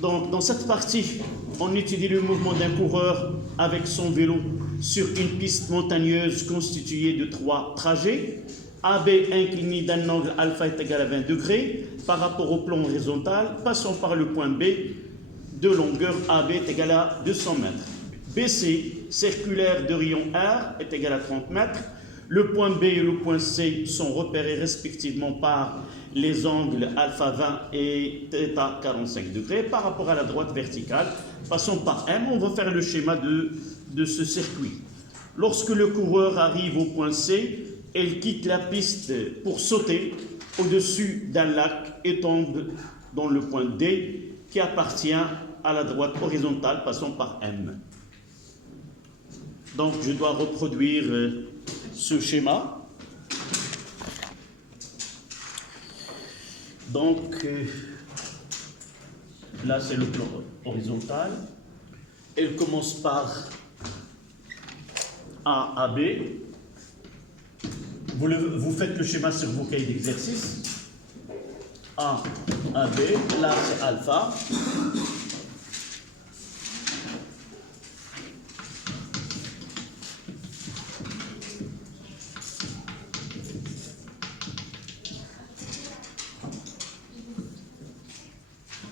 Donc, dans cette partie, on étudie le mouvement d'un coureur avec son vélo sur une piste montagneuse constituée de 3 trajets. AB incliné d'un angle alpha est égal à 20 degrés par rapport au plan horizontal, passant par le point B de longueur AB est égal à 200 mètres. BC, circulaire de rayon R, est égal à 30 mètres. Le point B et le point C sont repérés respectivement par les angles alpha 20 et θ 45 degrés par rapport à la droite verticale. Passons par M, on va faire le schéma de ce circuit. Lorsque le coureur arrive au point C, il quitte la piste pour sauter au-dessus d'un lac et tombe dans le point D qui appartient à la droite horizontale, passons par M. Donc je dois reproduire ce schéma. Donc là c'est le plan horizontal. Elle commence par A à B. Vous faites le schéma sur vos cahiers d'exercice. A à B, là c'est alpha.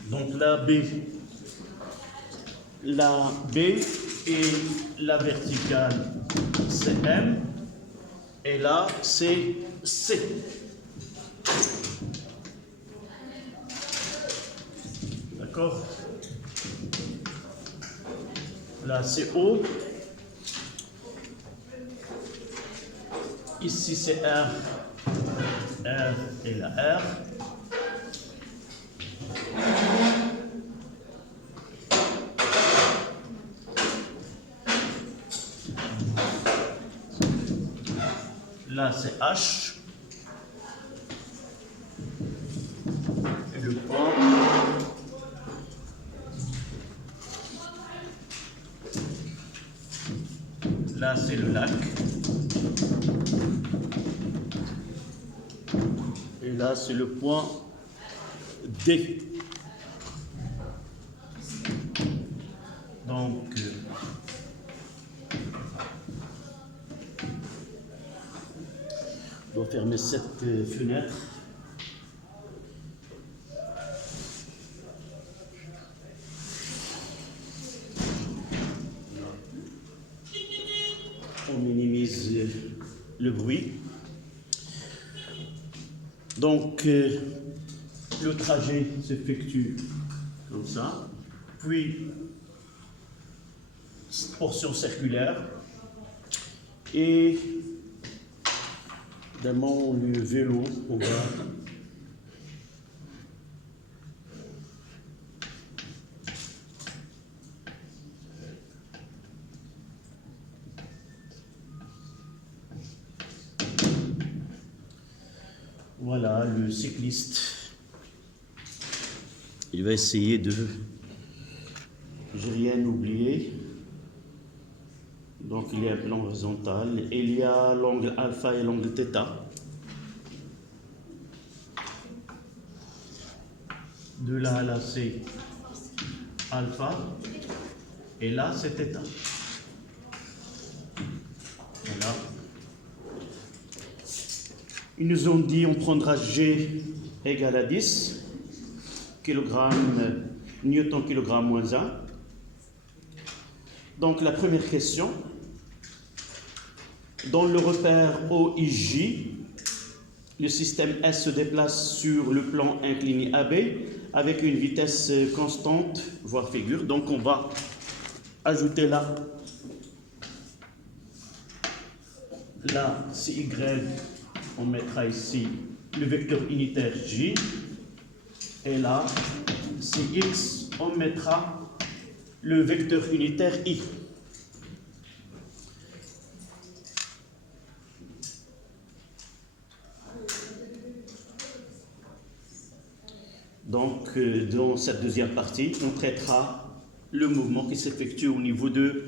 Donc la B et la verticale c'est M et là c'est C. D'accord? Là c'est O. Ici c'est R et la R. Là, c'est H. Et le point. Là, c'est le lac. Et là, c'est le point D. Donc, je dois fermer cette fenêtre. On minimise le bruit. Donc, le trajet s'effectue comme ça. Puis, portion circulaire. Et évidemment, le vélo, on va voilà, le cycliste, il va essayer de, j'ai rien oublié. Donc il y a un plan horizontal, il y a l'angle alpha et l'angle θ. De là à là c'est alpha et là c'est θ. Voilà. Ils nous ont dit on prendra G égale à 10 kg Newton kg moins 1. Donc la première question. Dans le repère OIJ, le système S se déplace sur le plan incliné AB avec une vitesse constante, voire figure. Donc on va ajouter là c'est Y, on mettra ici le vecteur unitaire J. Et là, c'est X, on mettra le vecteur unitaire I. Donc, dans cette deuxième partie, on traitera le mouvement qui s'effectue au niveau de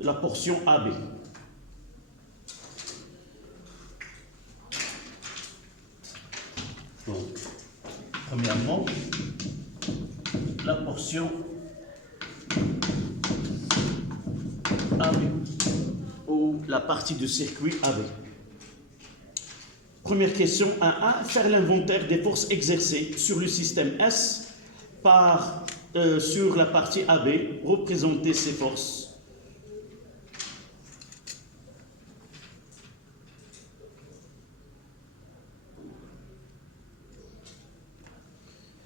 la portion AB. Donc, premièrement, la portion AB ou la partie de circuit AB. Première question 1A, faire l'inventaire des forces exercées sur le système S sur la partie AB, représenter ces forces.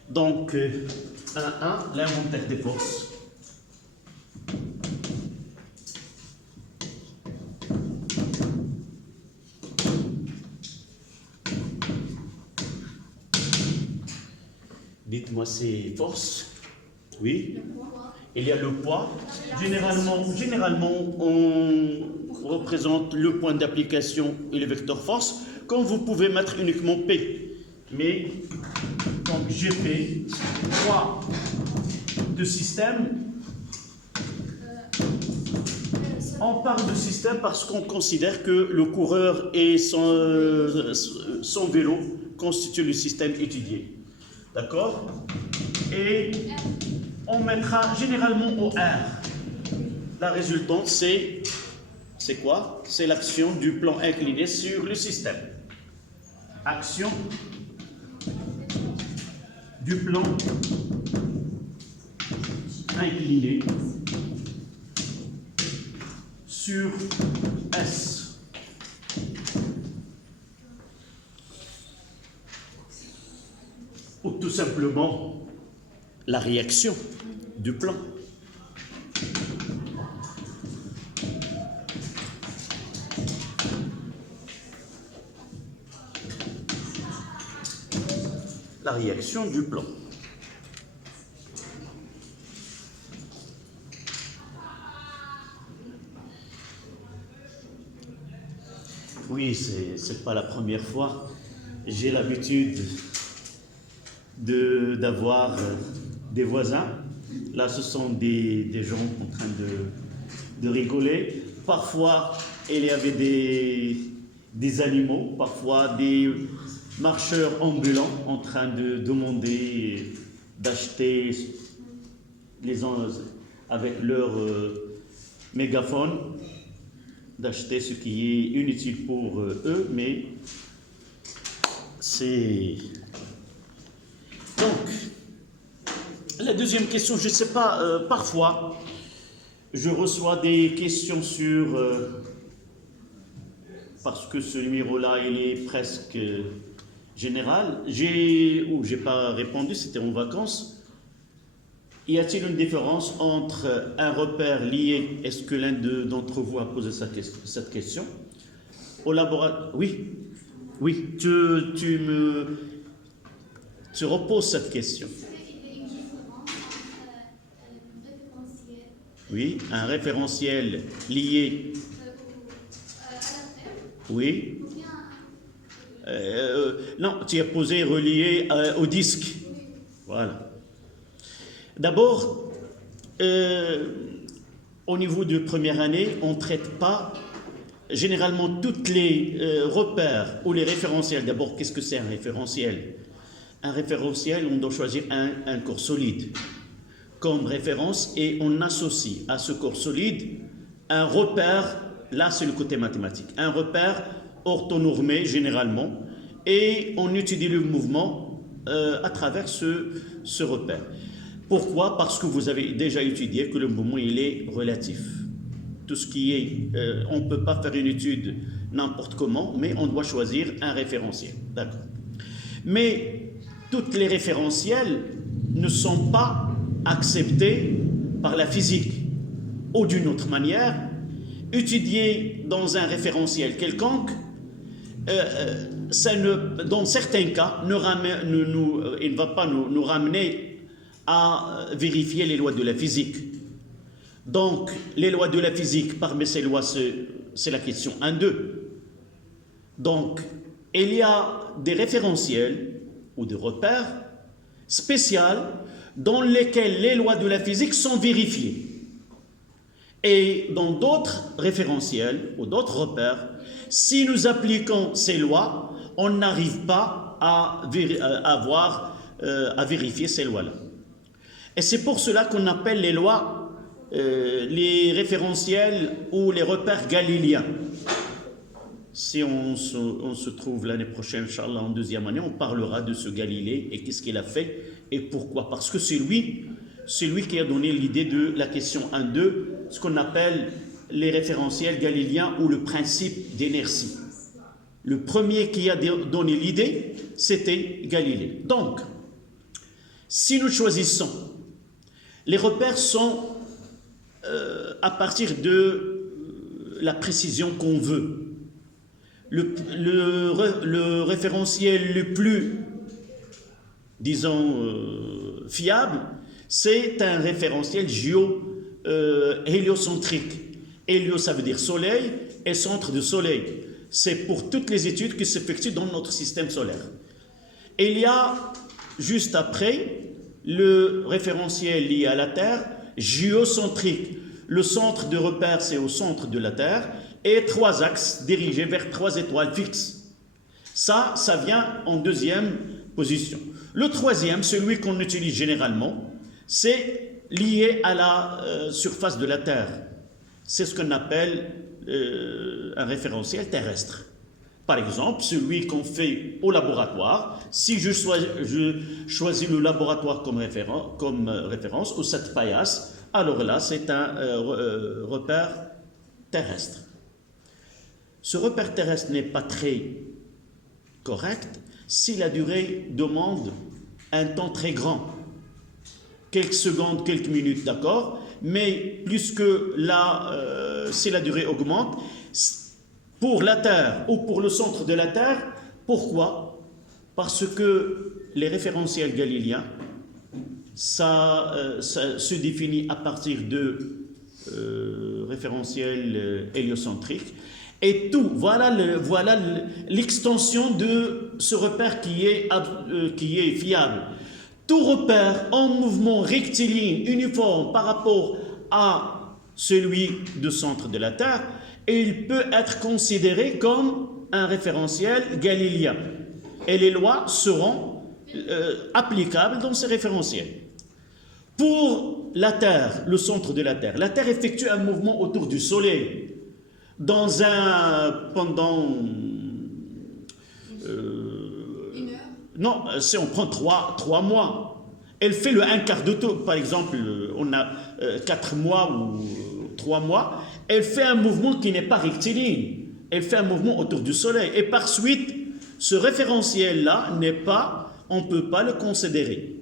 Donc, 1A, l'inventaire des forces. Dites-moi ces forces. Oui. Il y a le poids. Généralement, on représente le point d'application et le vecteur force, comme vous pouvez mettre uniquement P. Mais, donc GP, poids de système. On parle de système parce qu'on considère que le coureur et son vélo constituent le système étudié. D'accord? Et on mettra généralement au R. La résultante, c'est quoi? C'est l'action du plan incliné sur le système. Action du plan incliné sur S. Ou tout simplement la réaction du plan. La réaction du plan. Oui, c'est pas la première fois. J'ai l'habitude d'avoir des voisins. Là, ce sont des gens en train de rigoler. Parfois, il y avait des animaux, parfois des marcheurs ambulants en train de demander d'acheter avec leur mégaphone, d'acheter ce qui est inutile pour eux, mais c'est... Donc, la deuxième question, je ne sais pas, parfois, je reçois des questions sur... parce que ce numéro-là, il est presque général. J'ai pas répondu, c'était en vacances. Y a-t-il une différence entre un repère lié, est-ce que l'un d'entre vous a posé cette question? Au laboratoire, oui, tu reposes cette question. Oui, un référentiel lié. Oui. Non, tu as posé relié au disque. Voilà. D'abord, au niveau de première année, on ne traite pas généralement tous les repères ou les référentiels. D'abord, qu'est-ce que c'est un référentiel? Un référentiel, on doit choisir un corps solide comme référence et on associe à ce corps solide un repère, là c'est le côté mathématique, un repère orthonormé généralement et on étudie le mouvement à travers ce repère. Pourquoi? Parce que vous avez déjà étudié que le mouvement il est relatif. Tout ce qui est, on ne peut pas faire une étude n'importe comment, mais on doit choisir un référentiel. D'accord. Mais tous les référentiels ne sont pas acceptés par la physique. Ou d'une autre manière, étudier dans un référentiel quelconque, dans certains cas, il ne va pas nous ramener à vérifier les lois de la physique. Donc, les lois de la physique, parmi ces lois, c'est la question 1-2. Donc, il y a des référentiels ou des repères spéciaux dans lesquels les lois de la physique sont vérifiées. Et dans d'autres référentiels ou d'autres repères, si nous appliquons ces lois, on n'arrive pas à vérifier ces lois-là. Et c'est pour cela qu'on appelle les lois, les référentiels ou les repères galiléens. Si on se trouve l'année prochaine, Inch'Allah, en deuxième année, on parlera de ce Galilée et qu'est-ce qu'il a fait et pourquoi. Parce que c'est lui qui a donné l'idée de la question 1-2, ce qu'on appelle les référentiels galiléens ou le principe d'inertie. Le premier qui a donné l'idée, c'était Galilée. Donc, si nous choisissons, les repères sont à partir de la précision qu'on veut. Le référentiel le plus, disons, fiable, c'est un référentiel héliocentrique. Hélio, ça veut dire soleil, et centre de soleil. C'est pour toutes les études qui s'effectuent dans notre système solaire. Et il y a, juste après, le référentiel lié à la Terre, géocentrique. Le centre de repère, c'est au centre de la Terre, et 3 axes dirigés vers 3 étoiles fixes. Ça vient en deuxième position. Le troisième, celui qu'on utilise généralement, c'est lié à la surface de la Terre. C'est ce qu'on appelle un référentiel terrestre. Par exemple, celui qu'on fait au laboratoire, si je choisis le laboratoire comme référence, ou cette paillasse, alors là, c'est un repère terrestre. Ce repère terrestre n'est pas très correct si la durée demande un temps très grand. Quelques secondes, quelques minutes, d'accord, mais plus que là, si la durée augmente, pour la Terre ou pour le centre de la Terre, pourquoi? Parce que les référentiels galiléens, ça se définit à partir de référentiels héliocentriques. Et tout, voilà l'extension de ce repère qui est fiable. Tout repère en mouvement rectiligne, uniforme par rapport à celui du centre de la Terre, et il peut être considéré comme un référentiel galiléen. Et les lois seront applicables dans ces référentiels. Pour la Terre, le centre de la Terre effectue un mouvement autour du Soleil pendant non, si on prend 3 mois, elle fait le 1/4 de tour. Par exemple, on a 4 mois ou 3 mois, elle fait un mouvement qui n'est pas rectiligne. Elle fait un mouvement autour du Soleil. Et par suite, ce référentiel-là on ne peut pas le considérer.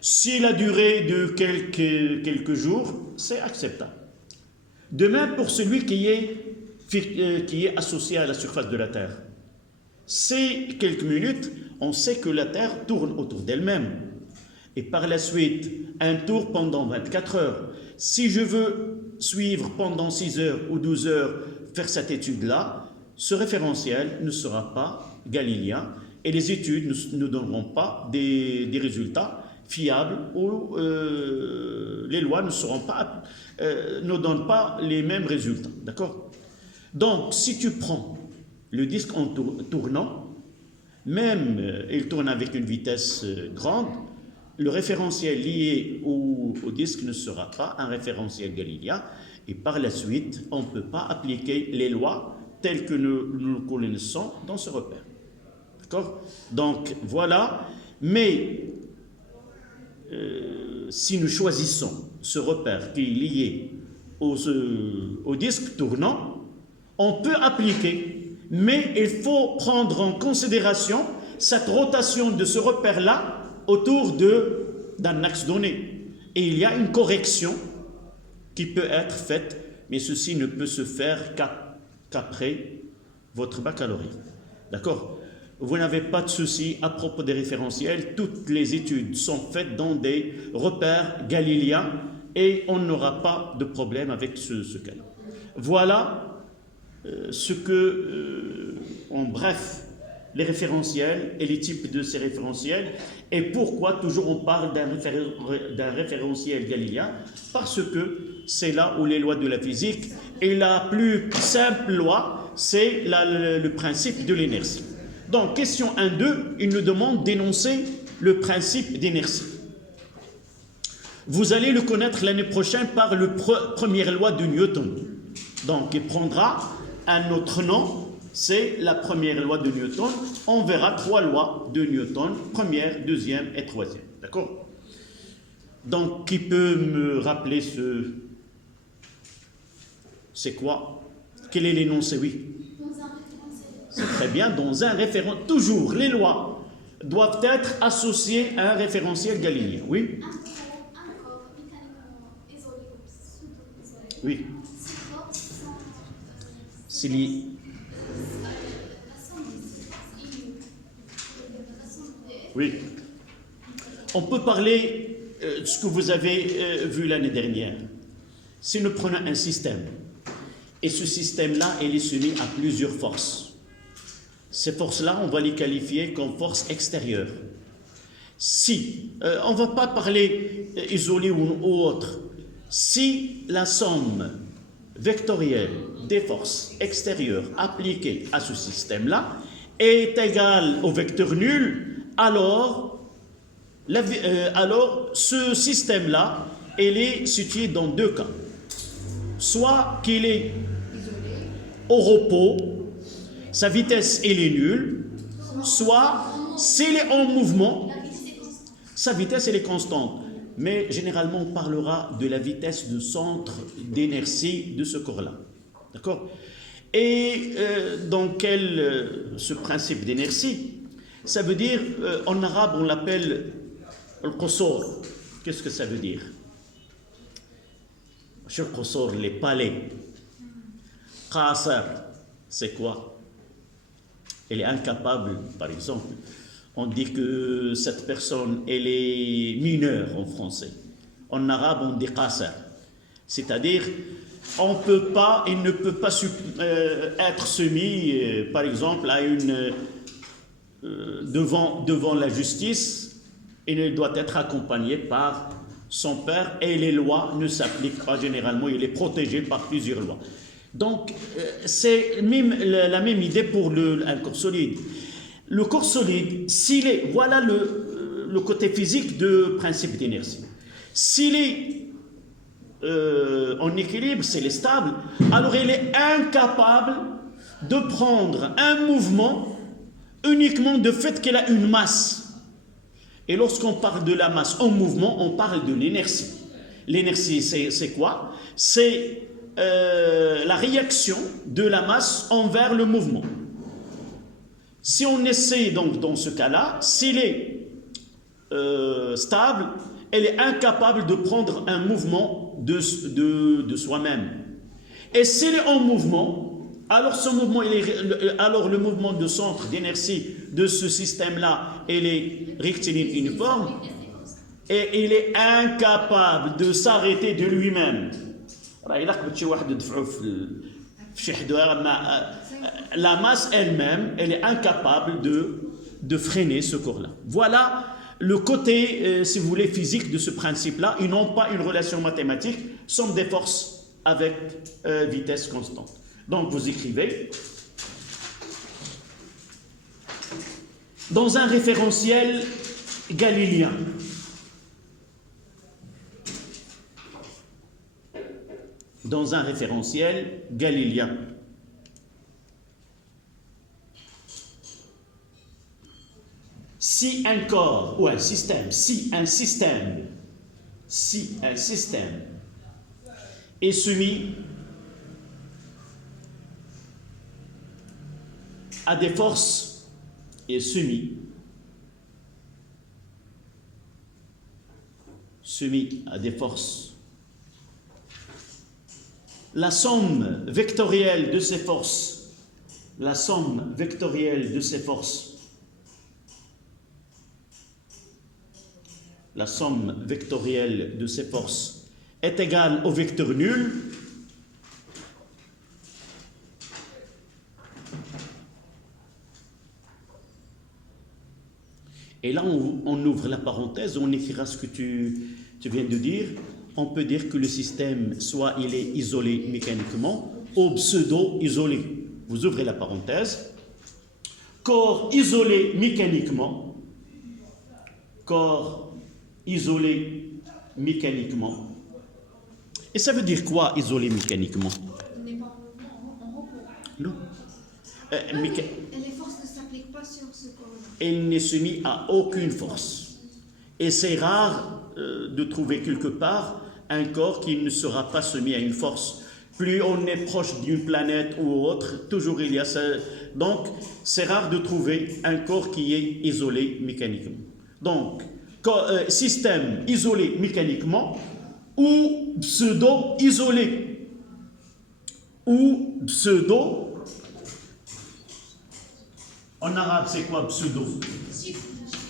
Si la durée de quelques jours, c'est acceptable. De même pour celui qui est associé à la surface de la Terre. C'est quelques minutes, on sait que la Terre tourne autour d'elle-même. Et par la suite, un tour pendant 24 heures. Si je veux suivre pendant 6 heures ou 12 heures, faire cette étude-là, ce référentiel ne sera pas galiléen et les études ne donneront pas des résultats fiables ou les lois ne donnent pas les mêmes résultats. D'accord? Donc, si tu prends le disque en tournant, même il tourne avec une vitesse grande, le référentiel lié au disque ne sera pas un référentiel galiléen et par la suite, on ne peut pas appliquer les lois telles que nous connaissons dans ce repère. D'accord? Donc, voilà. Mais si nous choisissons ce repère qui est lié au disque tournant, on peut appliquer, mais il faut prendre en considération cette rotation de ce repère-là autour d'un axe donné. Et il y a une correction qui peut être faite, mais ceci ne peut se faire qu'après votre baccalauréat. D'accord? Vous n'avez pas de souci à propos des référentiels. Toutes les études sont faites dans des repères galiléens et on n'aura pas de problème avec ce cas-là. Voilà en bref, les référentiels et les types de ces référentiels et pourquoi toujours on parle d'un référentiel galiléen, parce que c'est là où les lois de la physique et la plus simple loi, c'est le principe de l'inertie. Donc, question 1-2, il nous demande d'énoncer le principe d'inertie. Vous allez le connaître l'année prochaine par la première loi de Newton. Donc, il prendra un autre nom, c'est la première loi de Newton. On verra 3 lois de Newton, première, deuxième et troisième. D'accord? Donc, qui peut me rappeler ce... C'est quoi? Quel est l'énoncé? Oui. C'est très bien, dans un référentiel. Toujours, les lois doivent être associées à un référentiel galiléen. Oui? Un corps mécaniquement isolé ou pseudo-isolé. Oui. Ces corps sont C'est lié. la somme la somme des Oui. On peut parler de ce que vous avez vu l'année dernière. Si nous prenons un système, et ce système-là, il est soumis à plusieurs forces. Ces forces-là, on va les qualifier comme forces extérieures. Si, on ne va pas parler isolé ou autre, si la somme vectorielle des forces extérieures appliquées à ce système-là est égale au vecteur nul, alors ce système-là, il est situé dans 2 cas. Soit qu'il est au repos, sa vitesse elle est nulle, soit s'il est en mouvement, sa vitesse elle est constante. Mais généralement on parlera de la vitesse de centre d'inertie de ce corps-là. D'accord? Et dans ce principe d'inertie, ça veut dire, en arabe on l'appelle al-qusur. Qu'est-ce que ça veut dire? Al-qusur, les palais. Qasar, c'est quoi? Elle est incapable, par exemple, on dit que cette personne, elle est mineure en français. En arabe, on dit qasar. C'est-à-dire, il ne peut pas être soumis, par exemple, à devant la justice, il doit être accompagné par son père et les lois ne s'appliquent pas généralement, il est protégé par plusieurs lois. Donc, c'est la même idée pour un corps solide. Le corps solide, voilà le côté physique du principe d'inertie. S'il est en équilibre, s'il est stable, alors il est incapable de prendre un mouvement uniquement de fait qu'il a une masse. Et lorsqu'on parle de la masse en mouvement, on parle de l'inertie. L'inertie, c'est quoi? C'est la réaction de la masse envers le mouvement. Si on essaie donc dans ce cas-là, s'il est stable, elle est incapable de prendre un mouvement de soi-même. Et s'il est en mouvement, alors alors le mouvement de centre d'inertie de ce système-là, il est rectiligne uniforme, et il est incapable de s'arrêter de lui-même. La masse elle-même, elle est incapable de freiner ce corps-là. Voilà le côté, si vous voulez, physique de ce principe-là. Ils n'ont pas une relation mathématique, somme des forces avec vitesse constante. Donc vous écrivez, dans un référentiel galiléen, si un corps ou un système, si un système est soumis à des forces, la somme vectorielle de ces forces, est égale au vecteur nul, et là on ouvre la parenthèse, on écrira ce que tu viens de dire. On peut dire que le système, soit il est isolé mécaniquement, ou pseudo-isolé. Vous ouvrez la parenthèse. Corps isolé mécaniquement, mécaniquement. Et ça veut dire quoi, isolé mécaniquement? On n'est pas en mouvement, en repos. Non. Et les forces ne s'appliquent pas sur ce corps-là. Il n'est soumis à aucune force. Et c'est rare de trouver quelque part un corps qui ne sera pas soumis à une force. Plus on est proche d'une planète ou autre, toujours il y a ça. Donc, c'est rare de trouver un corps qui est isolé mécaniquement. Donc, système isolé mécaniquement ou pseudo-isolé. Ou pseudo. En arabe, c'est quoi pseudo?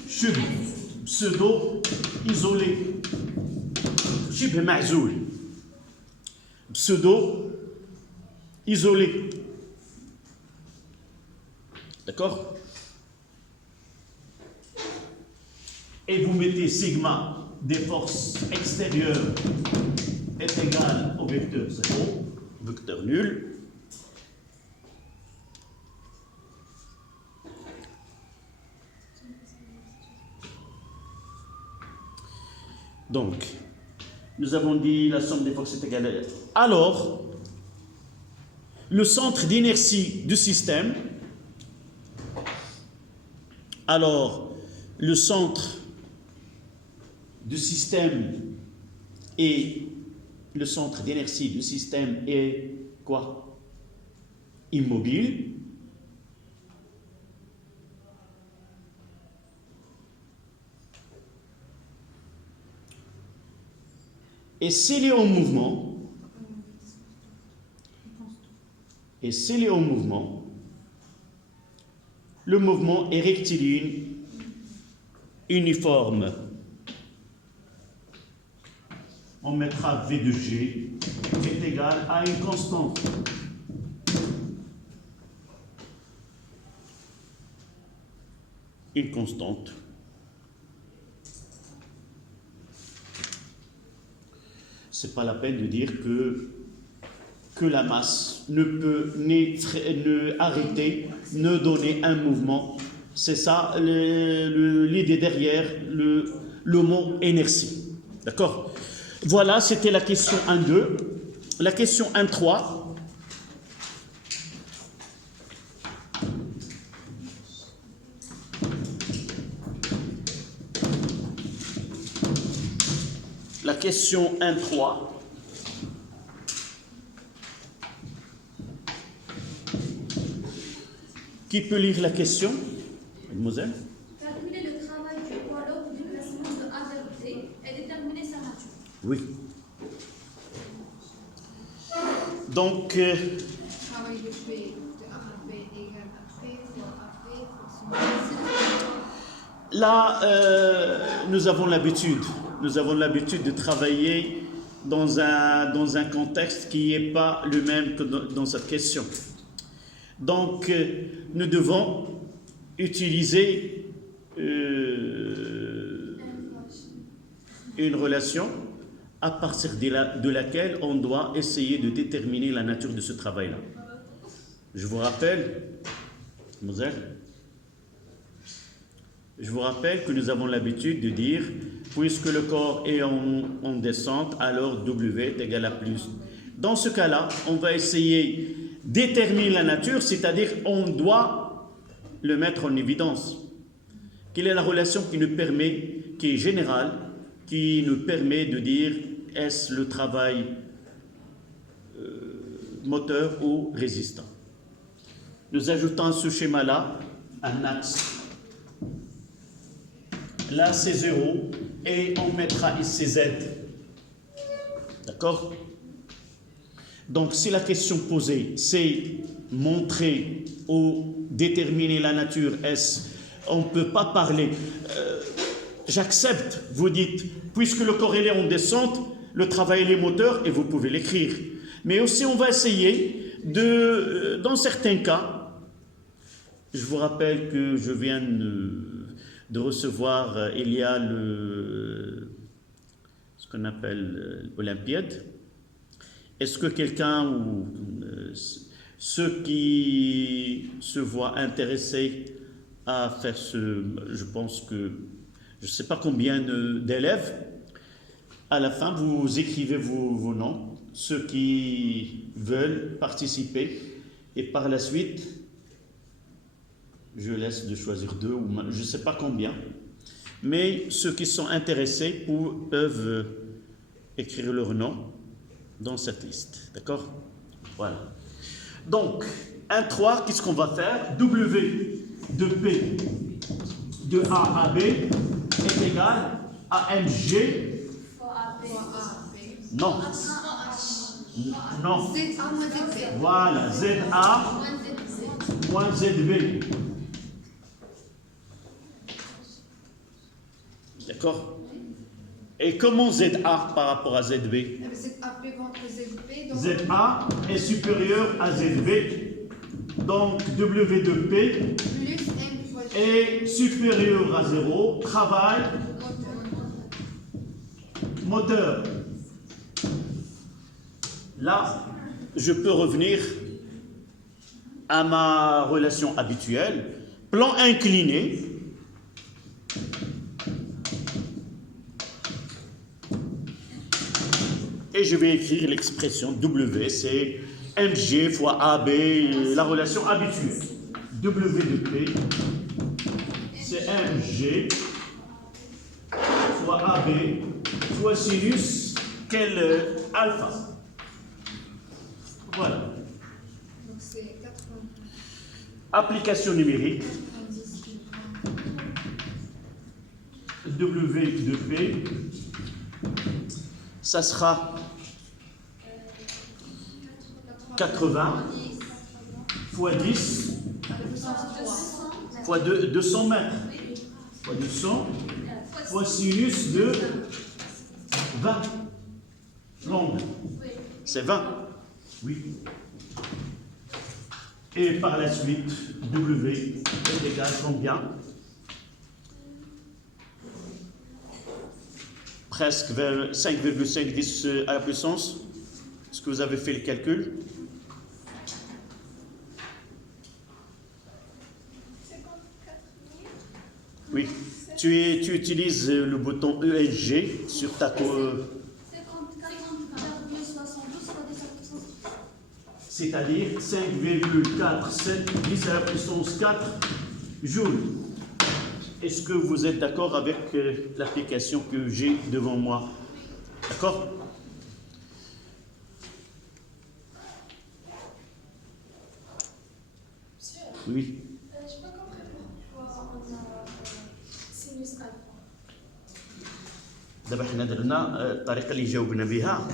Shub. Pseudo-isolé. Shib ma'zoul. Pseudo-isolé. D'accord? Et vous mettez sigma des forces extérieures est égal au vecteur 0, vecteur nul. Donc, nous avons dit la somme des forces est égale à... Alors, le centre d'inertie du système, le centre du système et le centre d'inertie du système est quoi? Immobile. Et s'il est en mouvement, le mouvement est rectiligne, uniforme. On mettra V de G est égal à une constante. Une constante. C'est pas la peine de dire que la masse ne peut arrêter, ne donner un mouvement. C'est ça l'idée derrière le mot inertie. D'accord? Voilà, c'était la question 1-2. La question 1-3. La question 1-3. Qui peut lire la question? Mademoiselle? Calculer le travail du poids lourd du placement de A vers B et déterminer sa nature. Oui. Donc, Travail de P de A à B égale à P fois AB fois son là, nous avons l'habitude de travailler dans un contexte qui n'est pas le même que dans cette question. Donc, nous devons utiliser une relation à partir de laquelle on doit essayer de déterminer la nature de ce travail-là. Je vous rappelle, mademoiselle, que nous avons l'habitude de dire, puisque le corps est en descente, alors W est égal à plus. Dans ce cas-là, on va essayer de déterminer la nature, c'est-à-dire on doit le mettre en évidence. Quelle est la relation qui est générale, qui nous permet de dire est-ce le travail moteur ou résistant. Nous ajoutons à ce schéma-là un axe. Là, c'est 0 et on mettra ici Z. D'accord? Donc, si la question posée, c'est montrer ou déterminer la nature, on ne peut pas parler. J'accepte, vous dites, puisque le corps est en descente, le travail est moteur et vous pouvez l'écrire. Mais aussi, on va essayer dans certains cas, je vous rappelle que je viens de recevoir, il y a ce qu'on appelle l'Olympiade. Est-ce que quelqu'un ou ceux qui se voient intéressés à faire je pense que, je ne sais pas combien d'élèves, À la fin, vous écrivez vos noms, ceux qui veulent participer, et par la suite, je laisse de choisir 2 ou je ne sais pas combien, mais ceux qui sont intéressés peuvent écrire leur nom dans cette liste. D'accord? Voilà. Donc, 1-3, qu'est-ce qu'on va faire? W de P de A à B est égal à MG. Non. Non. ZA moins ZB. Voilà, ZA moins ZB. D'accord? Et comment ZA par rapport à ZB? ZAP contre ZB. Donc ZA est supérieur à ZB. Donc W de P plus M fois G. est supérieur à 0. Travail moteur. Là, je peux revenir à ma relation habituelle. Plan incliné. Et je vais écrire l'expression W, c'est MG fois AB, la relation habituelle. W de P, c'est MG fois AB fois sinus, quel alpha. Voilà. Donc c'est 80. Application numérique. W de P, ça sera 80 fois 10 fois 200 mètres fois 200 fois sinus de 20 longue. C'est 20. Oui. Et par la suite, W est égal à combien? Presque vers 5,510 à la puissance. Est-ce que vous avez fait le calcul? Oui. Tu utilises le bouton ESG sur ta c'est-à-dire 5,4710 à la puissance 4 joules. Est-ce que vous êtes d'accord avec l'application que j'ai devant moi? D'accord? Oui. Je n'ai pas compris pourquoi on a sinus alpha. دابا حنا درنا الطريقه اللي جاوبنا بها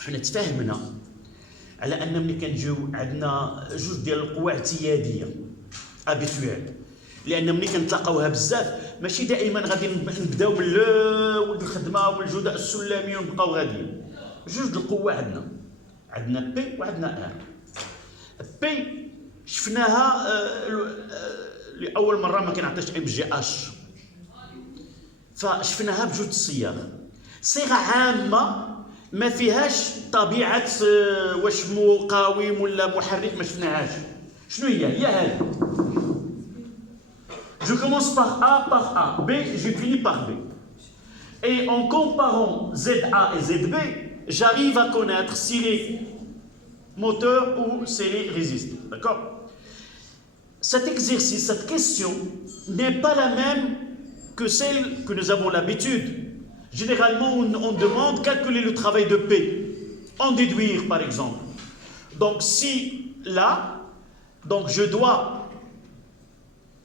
حنا تفاهمنا على ان ملي كنجيو عندنا جوج ديال القوى اعتياديه ابيتويل لان ملي كنتلاقاوها بزاف ماشي دائما غادي نبداو من الخدمه والجداء السلمي ونبقاو غاديين. جوج د القوى عندنا بي وعندنا ار. بي شفناها لاول مره ما كنعطيش ام جي اش، فشفناها بجوج الصيغ. صيغه عامه ما فيهاش طبيعه واش مقاوم ولا محرك، ما شفناهاش. شنو هي هذه؟ Je commence par A, par A, B, je finis par B. Et en comparant ZA et ZB, j'arrive à connaître s'il est moteur ou s'il est résistant. D'accord? Cet exercice, cette question n'est pas la même que celle que nous avons l'habitude. Généralement, on demande calculer le travail de P, en déduire par exemple. Donc si là, donc je dois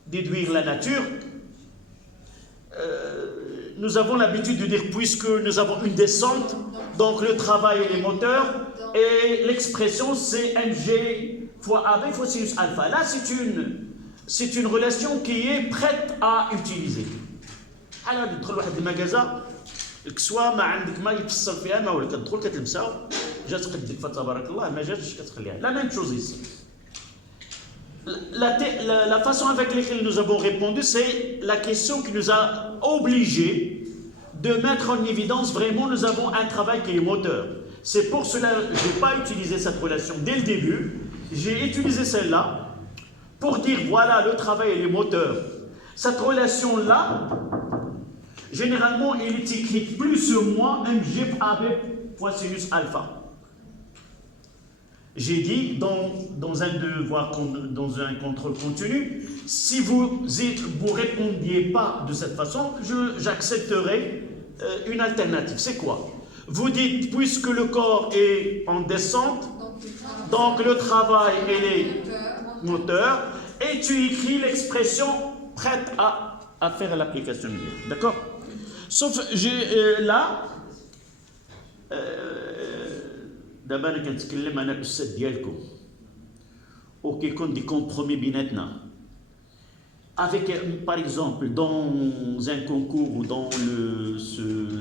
déduire la nature, nous avons l'habitude de dire puisque nous avons une descente, donc le travail est les moteurs, et l'expression c'est mg fois AB fois sinus alpha. Là c'est une relation qui est prête à utiliser. Alors تدخل واحد المكازا الكسوه ما عندك ما يفصل فيها ما ولا كتدخل كتلبسها جات قدك فتبارك الله، ما جاتش كتخليها. La même chose ici. La façon avec laquelle nous avons répondu, c'est la question qui nous a obligés de mettre en évidence vraiment nous avons un travail qui est moteur. C'est pour cela que je n'ai pas utilisé cette relation dès le début. J'ai utilisé celle-là pour dire voilà le travail et les moteurs. Cette relation-là, généralement, il est écrit plus ou moins mg AB fois sinus alpha. J'ai dit dans un devoir, dans un contrôle continu, si vous ne répondiez pas de cette façon, j'accepterai une alternative. C'est quoi? Vous dites, puisque le corps est en descente, donc le travail est moteur, et tu écris l'expression prête à faire l'application. D'accord? Sauf là, d'abord, je vais الأستاذ ديالكم وكيكون des compromis بيناتنا. Avec, par exemple, dans un concours ou dans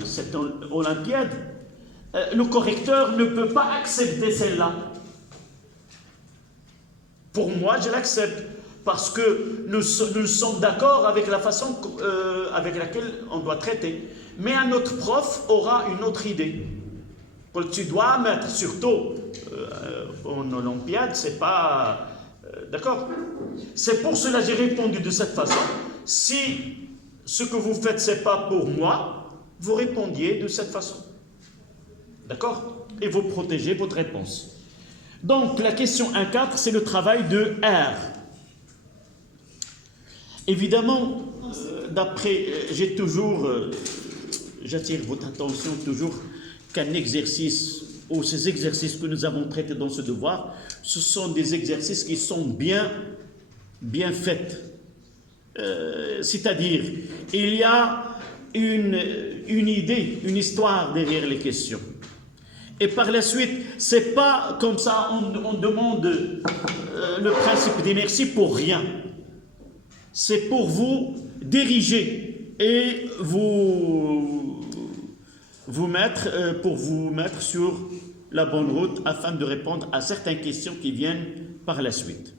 cette olympiade, le correcteur ne peut pas accepter celle-là. Pour moi, je l'accepte parce que nous sommes d'accord avec la façon avec laquelle on doit traiter. Mais un autre prof aura une autre idée. Tu dois mettre, surtout en olympiade, c'est pas... d'accord? C'est pour cela que j'ai répondu de cette façon. Si ce que vous faites, c'est pas pour moi, vous répondiez de cette façon. D'accord? Et vous protégez votre réponse. Donc, la question 1.4, c'est le travail de R. Évidemment, d'après, j'attire votre attention toujours qu'un exercice, ou ces exercices que nous avons traités dans ce devoir, ce sont des exercices qui sont bien faits. C'est-à-dire, il y a une idée, une histoire derrière les questions. Et par la suite, c'est pas comme ça, on demande le principe d'inertie pour rien. C'est pour vous diriger et pour vous mettre sur la bonne route afin de répondre à certaines questions qui viennent par la suite.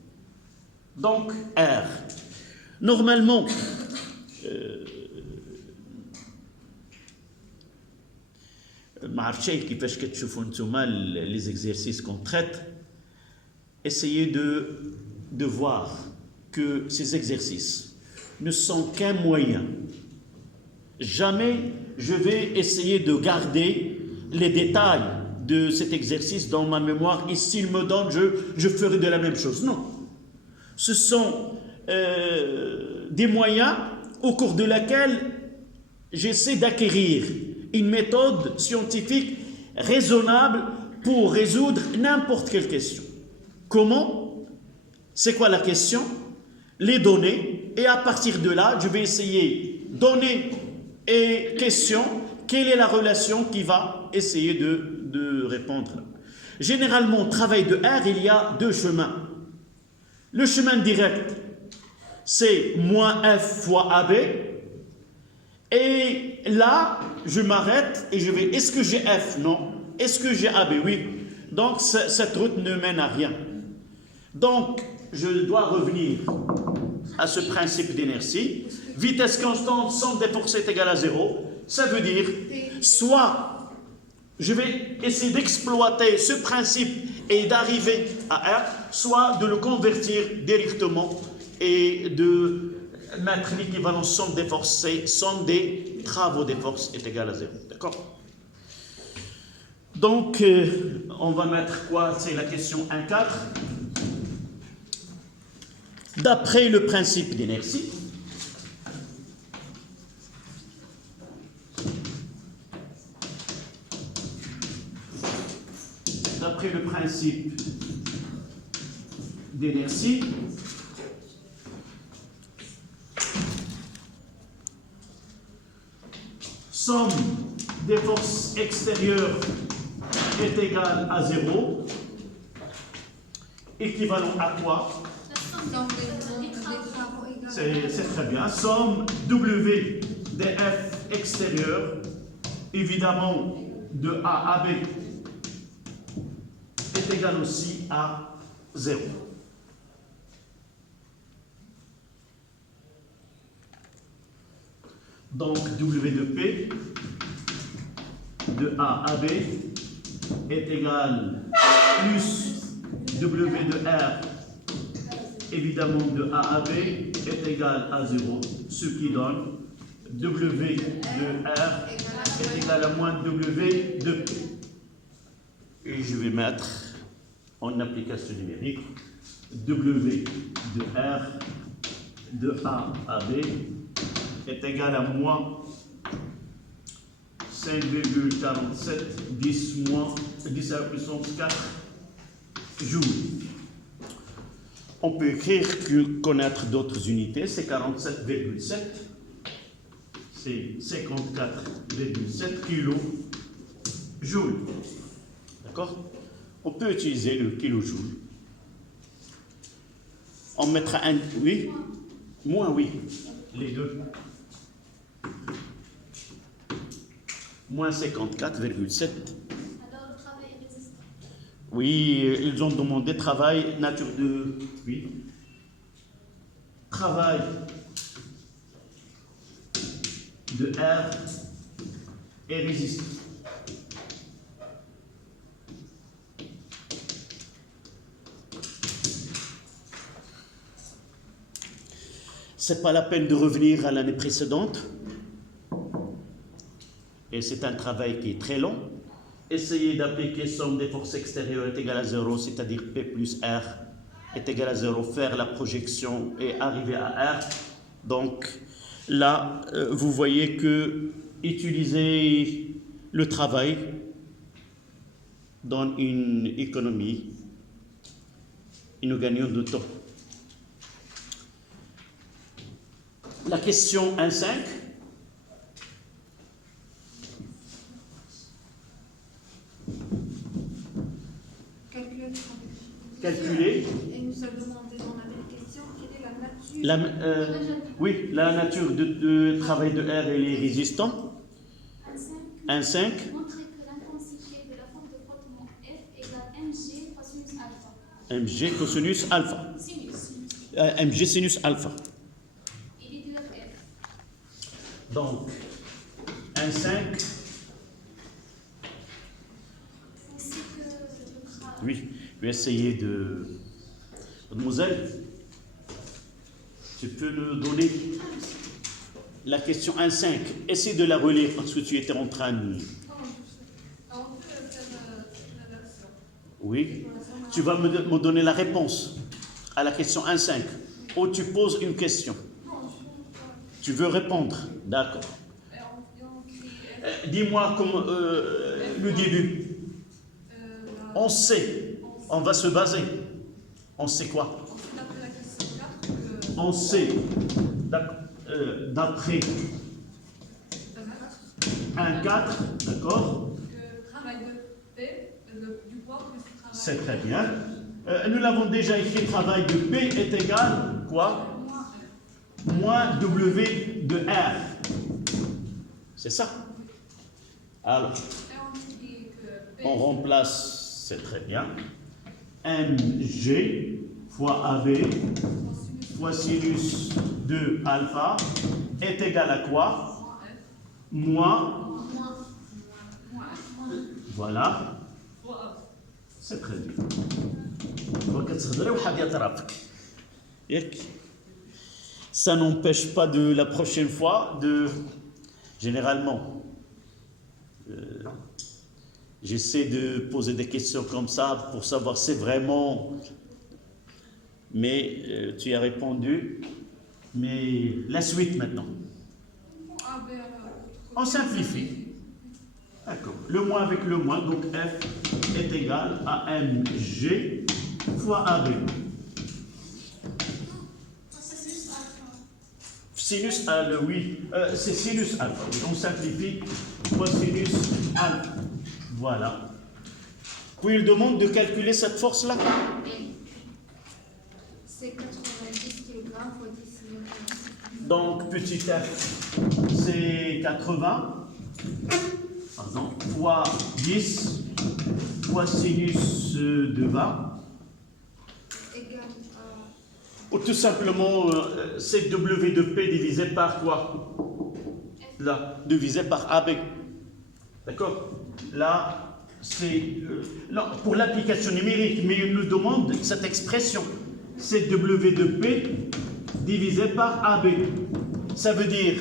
Donc, R. Normalement, les exercices qu'on traite, essayez de voir que ces exercices ne sont qu'un moyen. Jamais je vais essayer de garder les détails de cet exercice dans ma mémoire et s'il me donne, je ferai de la même chose. Non. Ce sont des moyens au cours de laquelle j'essaie d'acquérir une méthode scientifique raisonnable pour résoudre n'importe quelle question. Comment? C'est quoi la question? Les données, et à partir de là, je vais essayer données et questions, quelle est la relation qui va essayer de répondre. Généralement, au travail de R, il y a deux chemins. Le chemin direct, c'est moins F fois AB, et là, je m'arrête et je vais, est-ce que j'ai F? Non. Est-ce que j'ai AB? Oui. Donc, cette route ne mène à rien. Donc, je dois revenir à ce principe d'inertie. Vitesse constante, centre des forces est égal à 0. Ça veut dire, soit je vais essayer d'exploiter ce principe et d'arriver à R, soit de le convertir directement et de mettre l'équivalent somme des forces, c'est somme des travaux des forces est égal à 0. D'accord? Donc, on va mettre quoi? C'est la question 1.4. D'après le principe d'inertie, somme des forces extérieures est égale à 0, équivalent à quoi? C'est très bien. Somme W des F extérieurs, évidemment de A à B, est égal aussi à 0. Donc W de P de A à B est égal plus W de R, évidemment de A à B, est égal à 0, ce qui donne W de R est égal à moins W de P. Et je vais mettre en application numérique W de R de A à B est égal à moins 5,47 10 à la puissance 4 joules. On peut écrire que connaître d'autres unités, c'est 47,7, c'est 54,7 kilojoules. D'accord? On peut utiliser le kilojoule. On mettra un, oui, moins, oui, les deux. Moins 54,7. Alors, le travail est résistant. Oui, ils ont demandé travail, nature de... Oui. Travail de R et résistant. C'est pas la peine de revenir à l'année précédente. Et c'est un travail qui est très long. Essayez d'appliquer somme des forces extérieures est égale à 0, c'est-à-dire P plus R est égal à 0, faire la projection et arriver à R. Donc là, vous voyez que utiliser le travail donne une économie et nous gagnons de temps. La question 1.5. Calculer. Et nous a demandé dans la même question quelle est la nature. Oui, la nature de travail de R et les résistants. 1.5. Montrer que l'intensité de la forme de frottement F égale mg cosinus alpha. Mg cosinus alpha. Sinus. Mg sinus alpha. Il est de F. Donc, 1.5. Ainsi que le travail. Oui, je vais essayer de... Mademoiselle, tu peux nous donner la question 1.5. Essaye de la relire parce que tu étais en train de... On peut faire la version. Oui. Tu vas me donner la réponse à la question 1.5. Ou tu poses une question. Tu veux répondre? D'accord. Dis-moi comme le début. On sait. On va se baser. On sait quoi? On sait, d'après 1,4, d'accord? Le travail de P, du poids plus le travail. C'est très bien. Nous l'avons déjà écrit, travail de P est égal, quoi? Moins W de R. C'est ça? Alors, on remplace, c'est très bien. Mg fois AB fois sinus de alpha est égal à quoi? Moins. Voilà. C'est très bien. Ça n'empêche pas de la prochaine fois de... Généralement, j'essaie de poser des questions comme ça pour savoir si c'est vraiment... Mais tu as répondu. Mais la suite maintenant. On simplifie. D'accord. Le moins avec le moins, donc F est égal à Mg fois AB. Sinus alpha, oui. C'est sinus alpha. On simplifie fois sinus alpha. Voilà. Puis il demande de calculer cette force-là. C'est 90 kg fois 10 Newton. Donc, petit f, c'est 80, pardon, fois 10, fois sinus de 20. Égal à... Ou tout simplement, c'est W de P divisé par quoi? Là, divisé par AB. D'accord? Là, c'est... non, pour l'application numérique, mais il nous demande cette expression. C'est W de P divisé par AB. Ça veut dire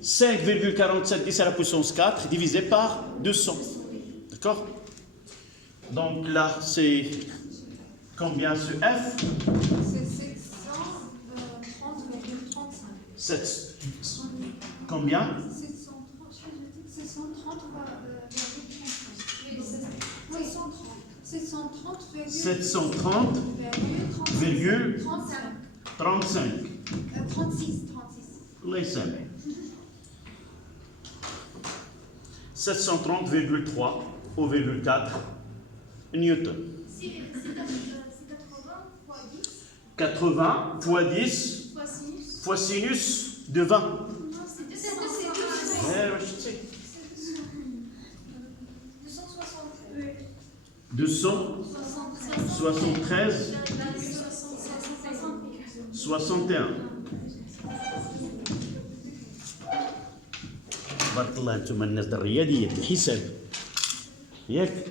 5,47 10 à la puissance 4 divisé par 200. D'accord? Donc là, c'est combien ce F? C'est 730,35. 7. Combien? 730,35. 36. الله يسامح. 730,3 au 4 newton. C'est 80 fois 10 80 fois 10 fois sinus. fois sinus de 20. Non, c'est 260. Eh, ouais, je sais. 273, 61. تبارك الله انتم الناس الرياضيات الحساب ياك.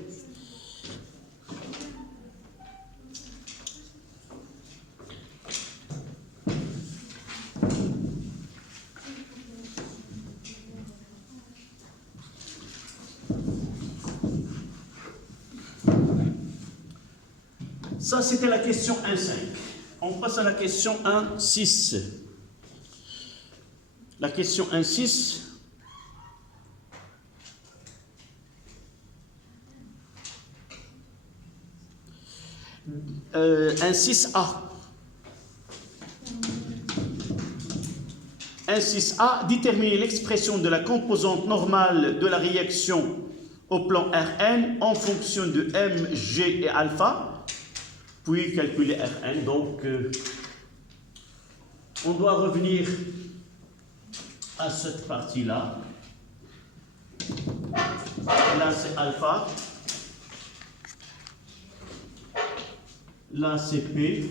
Ça, c'était la question 1.5. On passe à la question 1.6. La question 1.6. Un 6A. Un 6A, déterminer l'expression de la composante normale de la réaction au plan Rn en fonction de M, G et alpha, puis calculer Rn. Donc, on doit revenir à cette partie-là. Là, c'est alpha. Là, c'est P.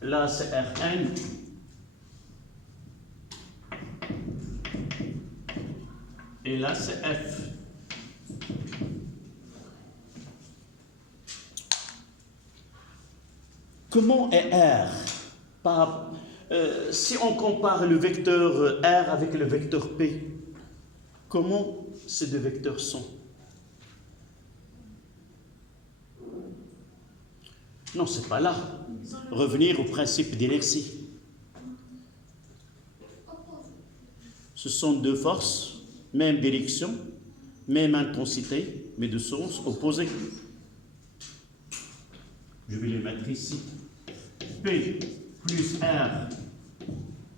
Là, c'est Rn. Et là, c'est F. Comment est R? Si on compare le vecteur R avec le vecteur P, comment ces deux vecteurs sont? Non, c'est pas là. Revenir au principe d'inertie. Ce sont deux forces, même direction, même intensité, mais de sens opposés. Je vais les mettre ici. P plus R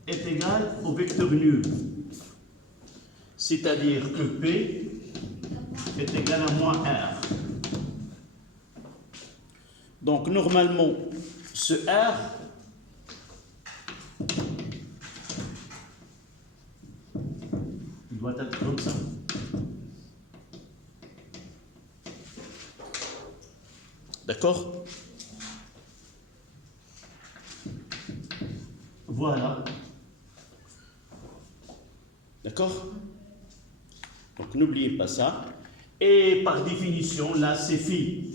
est égal au vecteur nul. C'est-à-dire que P est égal à moins R. Donc, normalement, ce R il doit être comme ça. D'accord? Voilà. D'accord? Donc, n'oubliez pas ça. Et par définition, là, c'est phi.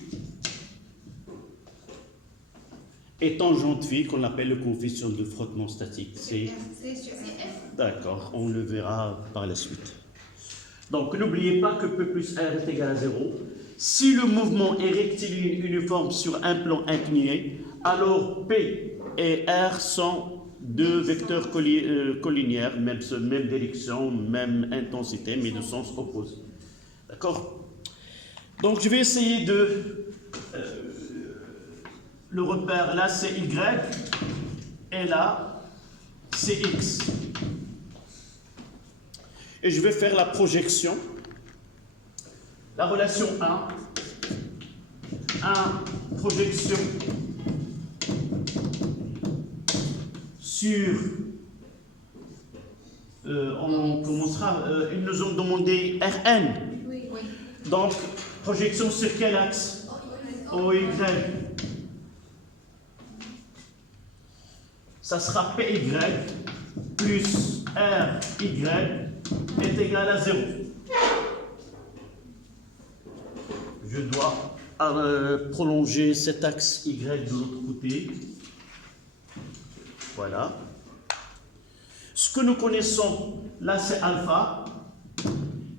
Et tangente phi, qu'on appelle le coefficient de frottement statique. C'est F. D'accord, on le verra par la suite. Donc, n'oubliez pas que P plus R est égal à 0. Si le mouvement est rectiligne uniforme sur un plan incliné, alors P et R sont deux vecteurs collinéaires, même direction, même intensité, mais de sens opposé. D'accord? Donc, je vais essayer de... le repère, là, c'est Y, et là, c'est X. Et je vais faire la projection. La relation 1, projection sur... on commencera, ils nous ont demandé Rn. Oui. Donc, projection sur quel axe? OY. Ça sera PY plus RY est égal à 0. Je dois prolonger cet axe Y de l'autre côté. Voilà. Ce que nous connaissons, là c'est alpha.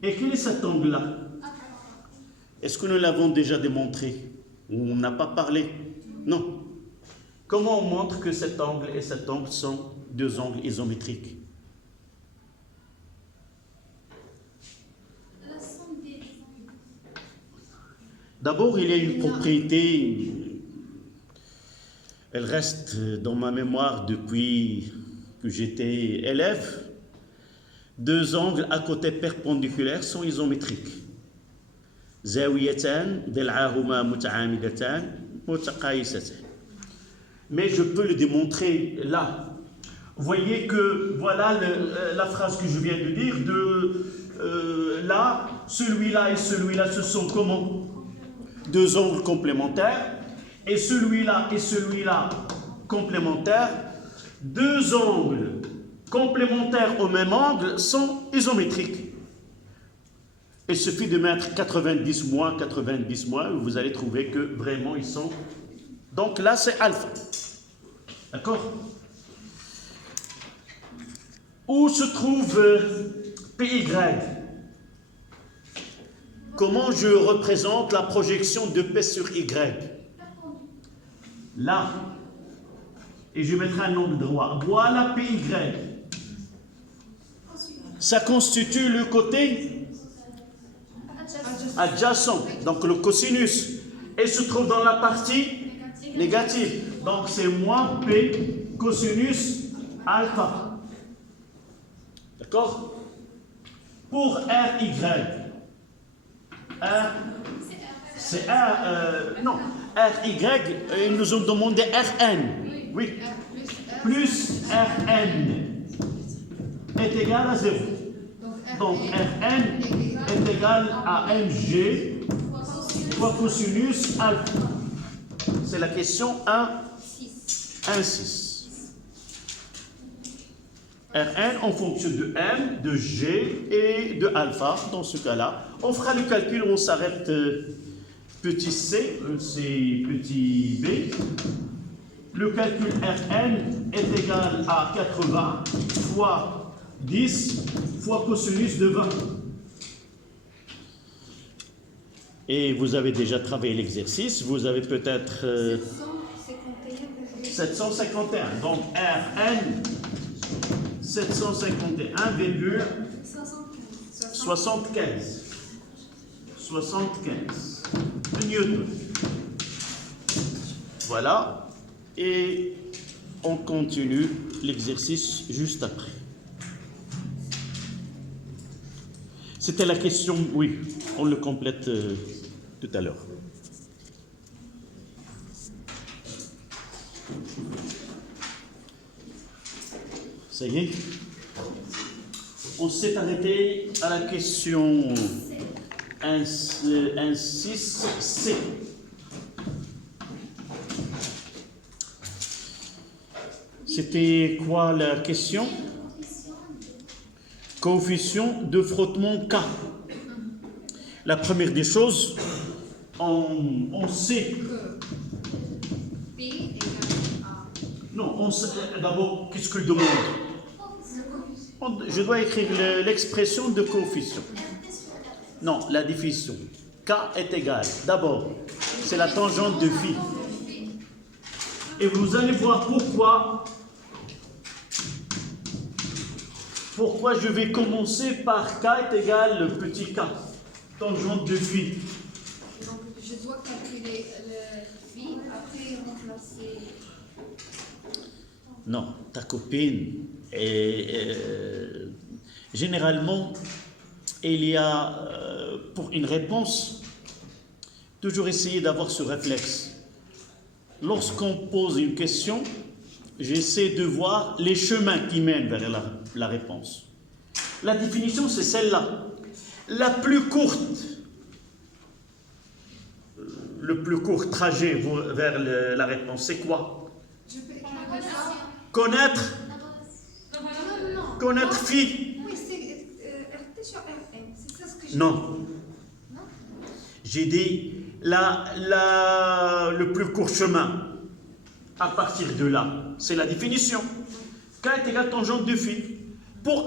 Et quel est cet angle-là? Est-ce que nous l'avons déjà démontré? On n'a pas parlé? Non. Comment on montre que cet angle et cet angle sont deux angles isométriques? La somme des angles. D'abord, il y a une propriété, elle reste dans ma mémoire depuis que j'étais élève. Deux angles à côté perpendiculaires sont isométriques. زاويتان ضلعاهما متعامدتان متقايستان. Mais je peux le démontrer là. Vous voyez que voilà la phrase que je viens de dire, là, celui-là et celui-là, ce sont comment? Deux angles complémentaires. Et celui-là et celui-là complémentaires. Deux angles complémentaires au même angle sont isométriques. Il suffit de mettre 90 moins, 90 moins, vous allez trouver que vraiment ils sont... Donc là, c'est alpha. D'accord? Où se trouve PY? Comment je représente la projection de P sur Y? Là. Et je mettrai un angle droit. Voilà PY. Ça constitue le côté adjacent, donc le cosinus, et se trouve dans la partie négative. Donc c'est moins P cosinus alpha. D'accord? Pour RY, c'est non, RY, ils nous ont demandé Rn. Oui. Plus Rn est égal à 0. Donc Rn est égal à Mg fois cosinus alpha. C'est la question 1,6. Rn en fonction de M, de G et de alpha. Dans ce cas-là, on fera le calcul, on s'arrête petit c, c'est petit b. Le calcul Rn est égal à 80 fois 10 fois cosinus de 20. Et vous avez déjà travaillé l'exercice, vous avez peut-être 751. Donc Rn 751,75 newton. Voilà. Et on continue l'exercice juste après. C'était la question, oui, on le complète tout à l'heure. Ça y est? On s'est arrêté à la question 1,6c. C'était quoi la question? Coefficient de frottement K. La première des choses, on sait. P égale A. Non, on sait. D'abord, qu'est-ce qu'il demande? Je dois écrire l'expression de coefficient. Non, la définition. K est égal. D'abord, c'est la tangente de phi. Et vous allez voir pourquoi je vais commencer par K est égal le petit K, tangente de phi. Donc, je dois calculer le phi, après remplacer. Non, ta copine, généralement, il y a, pour une réponse, toujours essayer d'avoir ce réflexe. Lorsqu'on pose une question, j'essaie de voir les chemins qui mènent vers la réponse. La définition, c'est celle-là. La plus courte, le plus court trajet vers la réponse, c'est quoi? Je peux écrire ça. Connaître phi. Oui, c'est RT sur Rn. C'est ça ce que j'ai Non. Non. J'ai dit le plus court chemin. À partir de là, c'est la définition. K est égal tangente de phi. Pour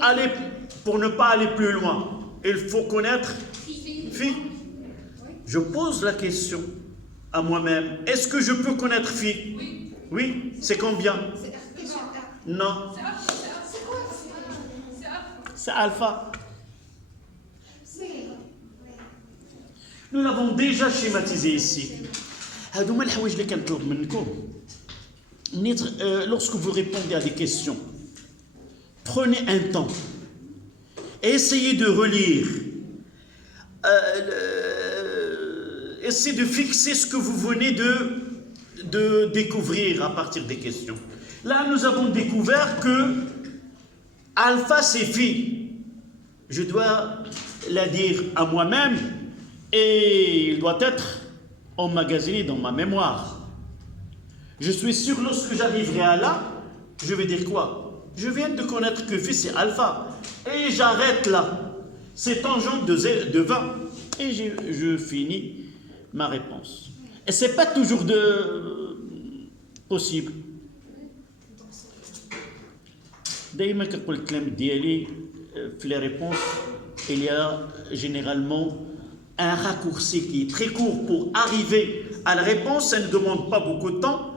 ne pas aller plus loin, il faut connaître phi. Je pose la question à moi-même. Est-ce que je peux connaître phi? Oui. C'est combien? Non. C'est alpha. Nous l'avons déjà schématisé ici. Lorsque vous répondez à des questions, prenez un temps et essayez de relire. Essayez de fixer ce que vous venez de découvrir à partir des questions. Là, nous avons découvert que alpha, c'est phi. Je dois la dire à moi-même et il doit être emmagasiné dans ma mémoire. Je suis sûr, lorsque j'arriverai à là, je vais dire quoi? Je viens de connaître que phi, c'est alpha. Et j'arrête là. C'est tangente de 20. Et je finis ma réponse. Et ce n'est pas toujours possible. دايما كنقول الكلام ديالي في les réponses, il y a généralement un raccourci qui est très court pour arriver à la réponse. Ça ne demande pas beaucoup de temps.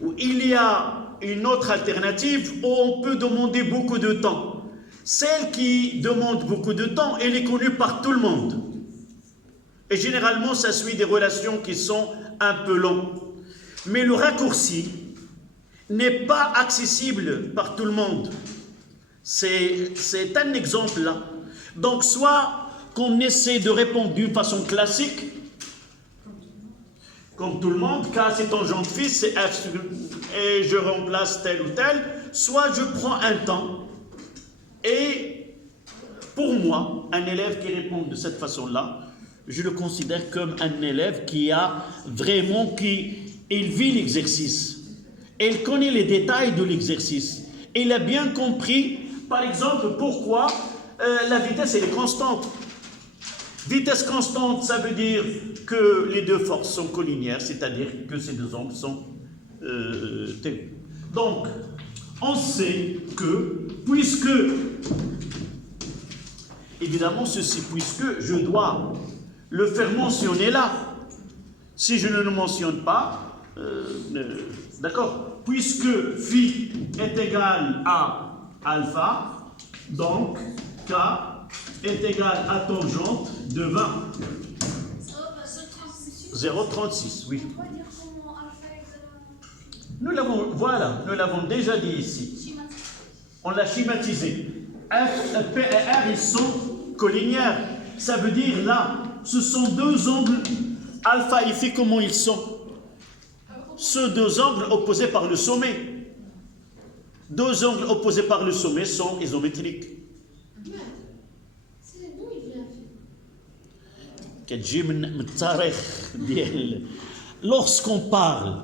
Ou il y a une autre alternative où on peut demander beaucoup de temps. Celle qui demande beaucoup de temps, elle est connue par tout le monde. Et généralement, ça suit des relations qui sont un peu longues. Mais le raccourci n'est pas accessible par tout le monde. C'est un exemple là. Donc, soit qu'on essaie de répondre d'une façon classique, comme tout le monde, K c'est tangente phi, c'est F, et je remplace tel ou tel, soit je prends un temps, et pour moi, un élève qui répond de cette façon-là, je le considère comme un élève qui a vraiment, il vit l'exercice. Il connaît les détails de l'exercice. Il a bien compris, par exemple, pourquoi la vitesse elle est constante. Vitesse constante, ça veut dire que les deux forces sont collinéaires, c'est-à-dire que ces deux angles sont tels. Donc, on sait que, puisque, évidemment, puisque je dois le faire mentionner là, si je ne le mentionne pas, d'accord, puisque phi est égal à alpha, donc K est égal à tangente de 20. 0,36, oui. Nous l'avons déjà dit ici. On l'a schématisé. F, P et R, ils sont collinéaires. Ça veut dire là, ce sont deux angles alpha et phi, comment ils sont? Ces deux angles opposés par le sommet. Deux angles opposés par le sommet sont isométriques. Lorsqu'on parle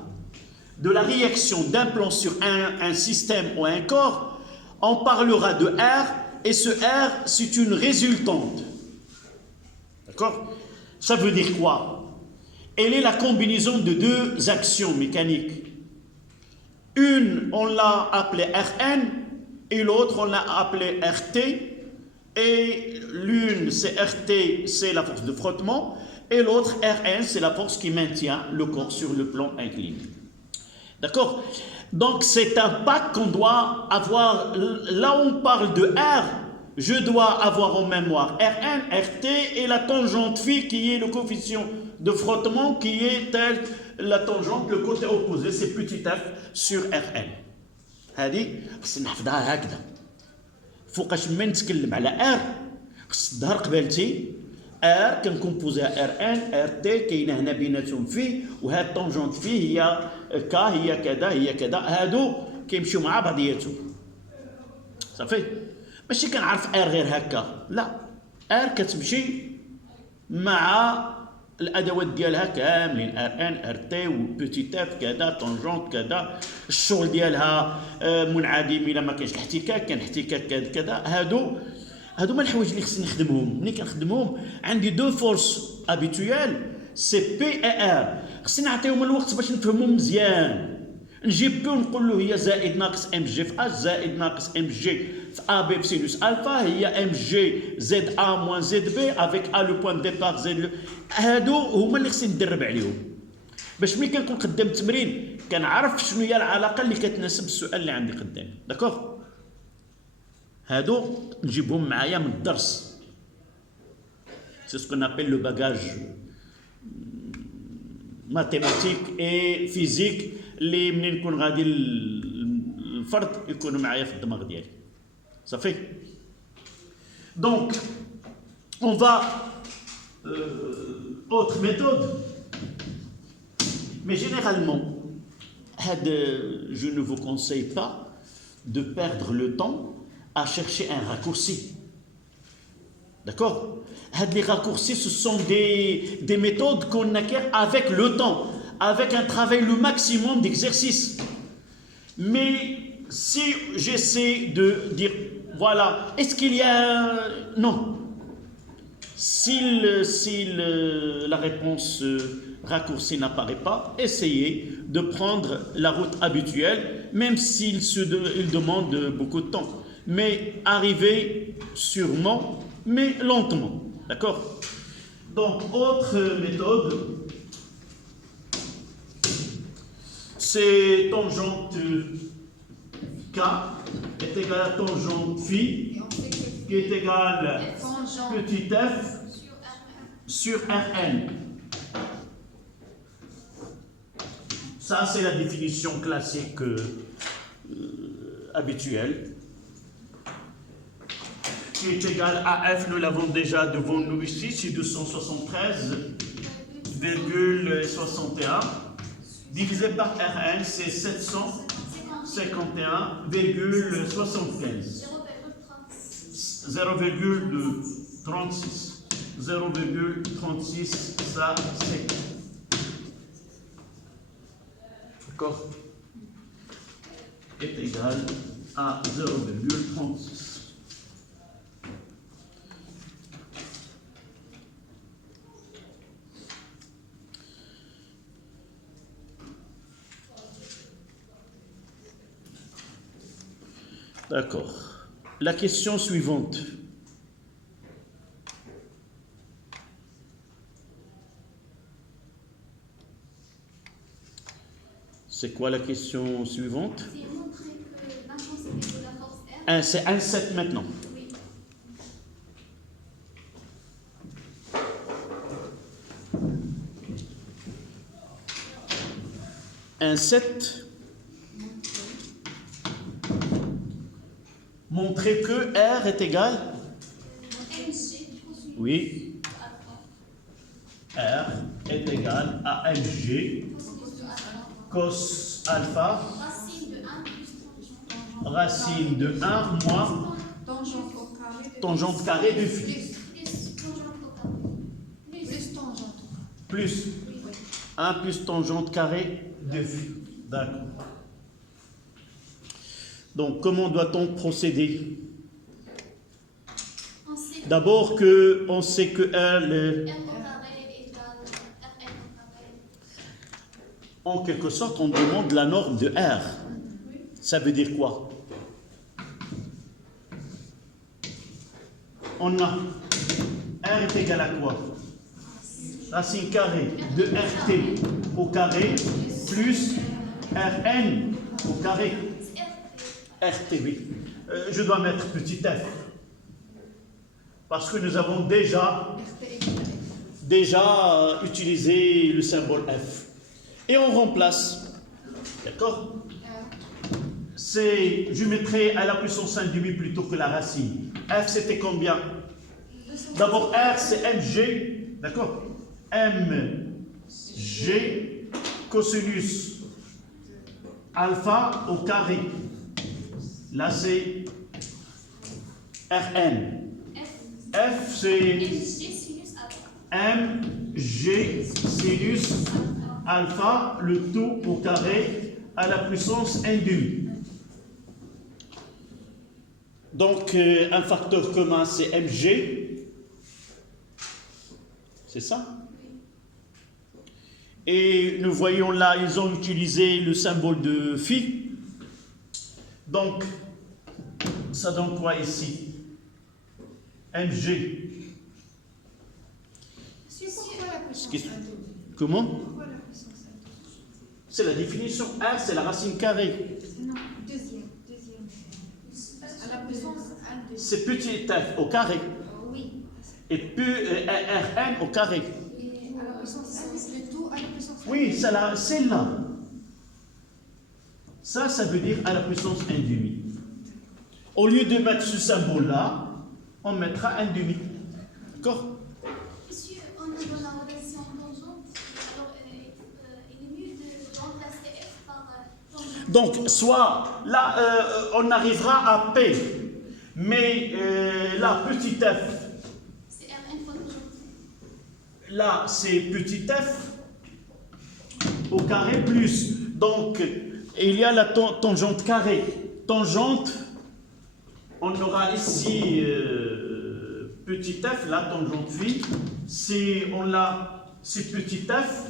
de la réaction d'un plan sur un système ou un corps, on parlera de R, et ce R, c'est une résultante. D'accord? Ça veut dire quoi? Elle est la combinaison de deux actions mécaniques. Une, on l'a appelée Rn, et l'autre, on l'a appelée Rt. Et l'une, c'est RT, c'est la force de frottement, et l'autre, Rn, c'est la force qui maintient le corps sur le plan incliné. D'accord? Donc, c'est un pacte qu'on doit avoir. Là où on parle de R, je dois avoir en mémoire Rn, Rt et la tangente phi qui est le coefficient de frottement qui est tel la tangente, le côté opposé, c'est petit f sur Rn. هذه خصنا نحفظها هكذا. فوقاش ما نتكلم على ار خص الظهر قبالتي ار كنكومبوزيها ار ان ار تي كاينه هنا بيناتهم في وهاد الطونجونت في هي كا هي كذا هي كذا هادو كيمشيو مع بعضياتهم صافي ماشي كنعرف ار غير هكا لا ار كتمشي مع الادوات ديالها كاملين ار ان ار تي وبوتيت اف كذا طونجونت كذا الشغل ديالها منعدم الا ما كاينش الاحتكاك كان احتكاك كذا هادو ما الحوايج اللي خصني نخدمهم ملي كنخدمهم عندي دو فورس ابيتويال سي بي اي ار خصني نعطيهم الوقت باش نفهمهم مزيان نجيب بي ونقول له هي زائد ناقص ام جي في اش زائد ناقص ام جي AB sinus alpha, il y a MG ZA moins ZB avec A le point de départ Z le. هادو هما اللي خصني ندرب عليهم باش ملي كنكون قدام التمرين كنعرف شنو هي العلاقه اللي كتناسب السؤال اللي عندي قدامي داكوغ هادو نجيبهم معايا من الدرس سي سكو نابيل لو باجاج ماتيماتيك اي فيزيك اللي منين نكون غادي الفرد يكونوا معايا في الدماغ ديالي صافي دونك اون فا autre méthode mais généralement je ne vous conseille pas de perdre le temps à chercher un raccourci d'accord les raccourcis ce sont des méthodes qu'on acquiert avec le temps avec un travail le maximum d'exercice mais si j'essaie de dire voilà est-ce qu'il y a non si la réponse raccourcie n'apparaît pas, essayez de prendre la route habituelle, même s'il demande beaucoup de temps. Mais arrivez sûrement, mais lentement. D'accord? Donc, autre méthode, c'est tangente K est égale à tangente phi, qui est égale petit f sur Rn. Ça, c'est la définition classique habituelle. Qui est égale à f, nous l'avons déjà devant nous ici, c'est 273,61. Divisé par Rn, c'est 751,75. 0,36. 0,36, ça c'est. D'accord? Est égal à 0,36. D'accord. La question suivante. C'est quoi la question suivante? C'est montrer que l'intensité de la force R. C'est 1,7 maintenant. Oui. Un 7. Montrer que R est égal. Oui. R est égal à mg cos alpha racine de 1 moins tangente carré de phi. Plus 1 plus tangente carré de phi. D'accord. Donc, comment doit-on procéder? D'abord, on sait que R en quelque sorte, on demande la norme de R. Ça veut dire quoi? On a R est égal à quoi? Racine carrée de RT au carré plus Rn au carré. RT, oui. Je dois mettre petit f. Parce que nous avons déjà utilisé le symbole f. Et on remplace. D'accord? Je mettrai à la puissance 1,5 plutôt que la racine. F, c'était combien? D'abord, R, c'est mg. D'accord? mg cosinus alpha au carré. Là, c'est Rn. F, c'est mg sinus alpha, le tout au carré à la puissance 1,5. Donc, un facteur commun, c'est mg. C'est ça? Et nous voyons là, ils ont utilisé le symbole de phi. Donc, Ça donne quoi ici? MG. Monsieur, pourquoi la puissance Qu'est-ce- 1,2? Comment? Pourquoi la puissance 1,2? C'est la définition. R, c'est la racine carrée. Non, deuxième. À la puissance 1,2. C'est petit f au carré. Oui. Et puis Rn au carré. Et à la puissance 1, le tout à la puissance 1. Oui, c'est là. Ça veut dire à la puissance 1,5. Au lieu de mettre ce symbole-là, on mettra 1,5. D'accord? Monsieur, on est dans la relation tangente. Alors, il est mieux de remplacer F par tangente. Donc, soit là, on arrivera à P, mais là, petit f, C'est Rn fois tangente. là, c'est petit f au carré plus. Donc, il y a la tangente carrée. Tangente, on aura ici petit f, là, tangente phi, c'est petit f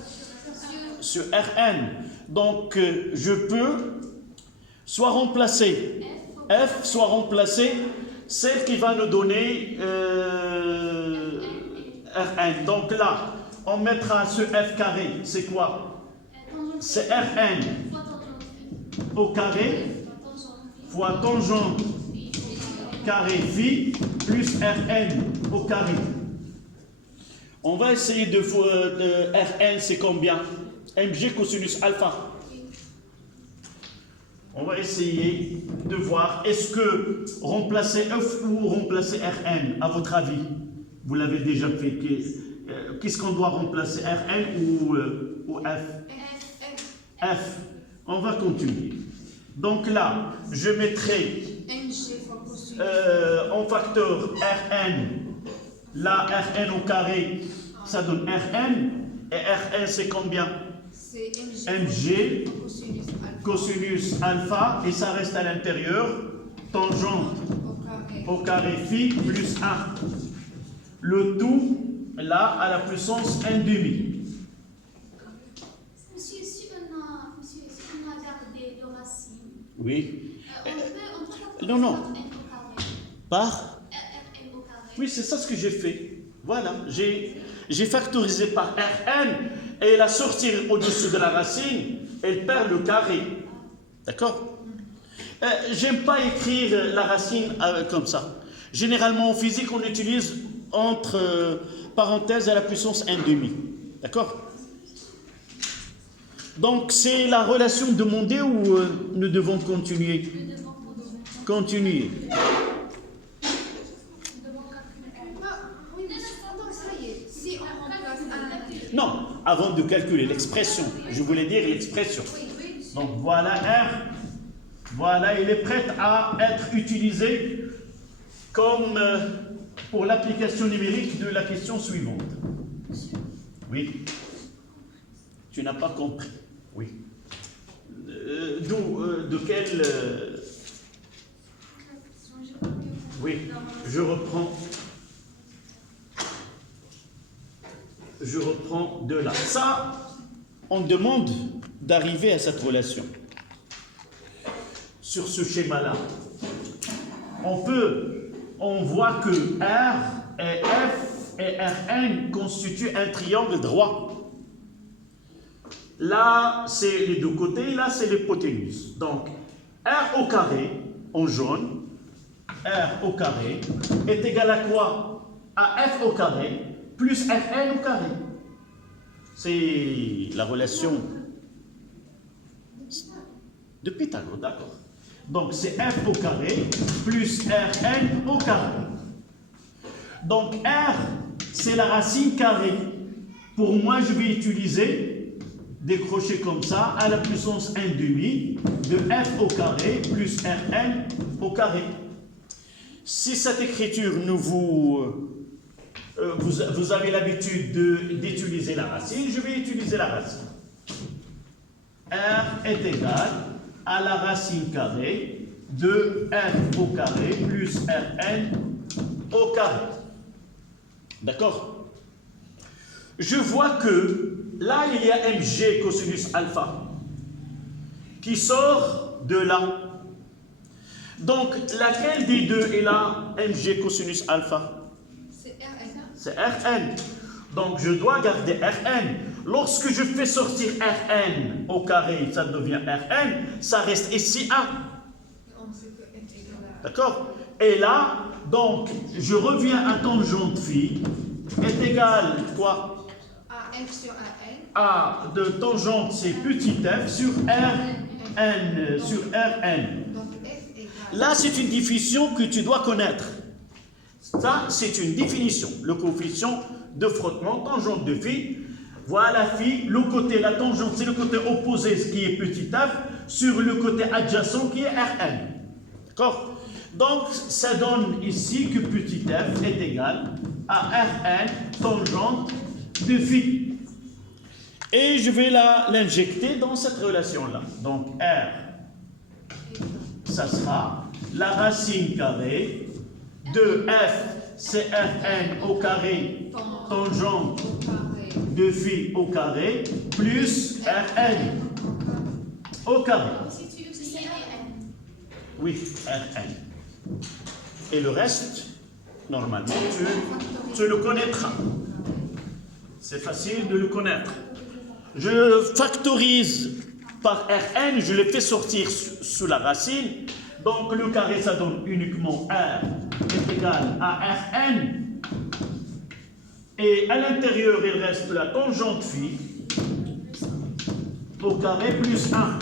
sur Rn. Donc, je peux soit remplacer f, soit remplacer celle qui va nous donner Rn. Donc là, on mettra ce f carré, c'est quoi? C'est Rn Fois tangente phi. au carré Fois tangente phi. fois tangente carré phi plus Rn au carré. On va essayer de Rn, c'est combien? Mg cosinus alpha. On va essayer de voir, est-ce que remplacer F ou remplacer Rn, à votre avis? Vous l'avez déjà fait. Qu'est-ce qu'on doit remplacer, Rn ou F? F. On va continuer. Donc là, je mettrai MG fois cosinus. en facteur Rn, là, Rn au carré, ça donne Rn, et Rn c'est combien? C'est Mg fois cosinus alpha cosinus alpha, et ça reste à l'intérieur, tangente au carré. au carré phi plus 1. Le tout, là, à la puissance 1,5. Monsieur, si on a gardé deux racines, Oui. on peut non, non. Rn au carré. Par? Rn au carré. Oui, c'est ça ce que j'ai fait. Voilà, j'ai factorisé par Rn, et la sortir au-dessus de la racine, elle perd le carré. D'accord? J'aime pas écrire la racine comme ça. Généralement en physique, on utilise entre parenthèses à la puissance 1,5. D'accord? Donc c'est la relation demandée ou nous devons continuer? Nous devons Continuer. Oui, mais attends, ça y est. Si on remplace un. Non, avant de calculer l'expression, je voulais dire l'expression. Donc voilà R, voilà, il est prêt à être utilisé comme pour l'application numérique de la question suivante. Oui. Tu n'as pas compris. Oui. De quel... Oui, je reprends. Je reprends de là. Ça, on demande d'arriver à cette relation. Sur ce schéma-là, on voit que R et F et Rn constituent un triangle droit. Là, c'est les deux côtés, là, c'est l'hypoténuse. Donc, R au carré, en jaune, R au carré, est égal à quoi? À F au carré, plus Rn au carré. C'est la relation de Pythagore, d'accord. Donc, c'est F au carré, plus Rn au carré. Donc, R, c'est la racine carrée. Pour moi, je vais utiliser des crochets comme ça, à la puissance 1,5 de F au carré plus Rn au carré. Si cette écriture vous avez l'habitude d'utiliser la racine, je vais utiliser la racine. R est égal à la racine carrée de F au carré plus Rn au carré. D'accord? Je vois que là, il y a Mg cosinus alpha qui sort de là. Donc, laquelle des deux est là, mg cosinus alpha? C'est RN. C'est Rn. Donc, je dois garder Rn. Lorsque je fais sortir Rn au carré, ça devient Rn, ça reste ici 1. On sait que N égale à... D'accord? Et là, donc, je reviens à tangente phi est égal quoi? À F sur AN. A de tangente, c'est petit f sur Rn, sur Rn. Donc F égale... Là, c'est une définition que tu dois connaître. Ça, c'est une définition. Le coefficient de frottement, tangente de phi. Voilà phi, le côté, la tangente, c'est le côté opposé, ce qui est petit f, sur le côté adjacent qui est Rn. D'accord? Donc, ça donne ici que petit f est égal à Rn tangente de phi. Et je vais l'injecter dans cette relation-là. Donc, R, ça sera la racine carrée de f, c'est Rn au carré, tangente Au carré. de phi au carré, plus Rn au carré. Si tu utilises RN. Oui, Rn. Et le reste, normalement, tu le connaîtras. C'est facile de le connaître. Je factorise par Rn, je le fais sortir sous la racine. Donc le carré, ça donne uniquement R est égal à Rn. Et à l'intérieur, il reste la tangente phi au carré plus 1.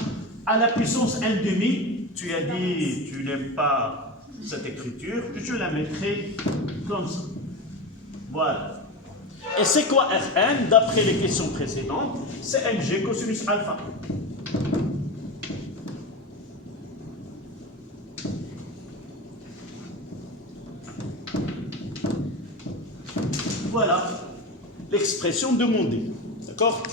À la puissance 1 demi, tu as dit, tu n'aimes pas cette écriture, je la mettrai comme ça. Voilà. Et c'est quoi Rn? D'après les questions précédentes, c'est mg cosinus alpha. Voilà l'expression demandée. D'accord?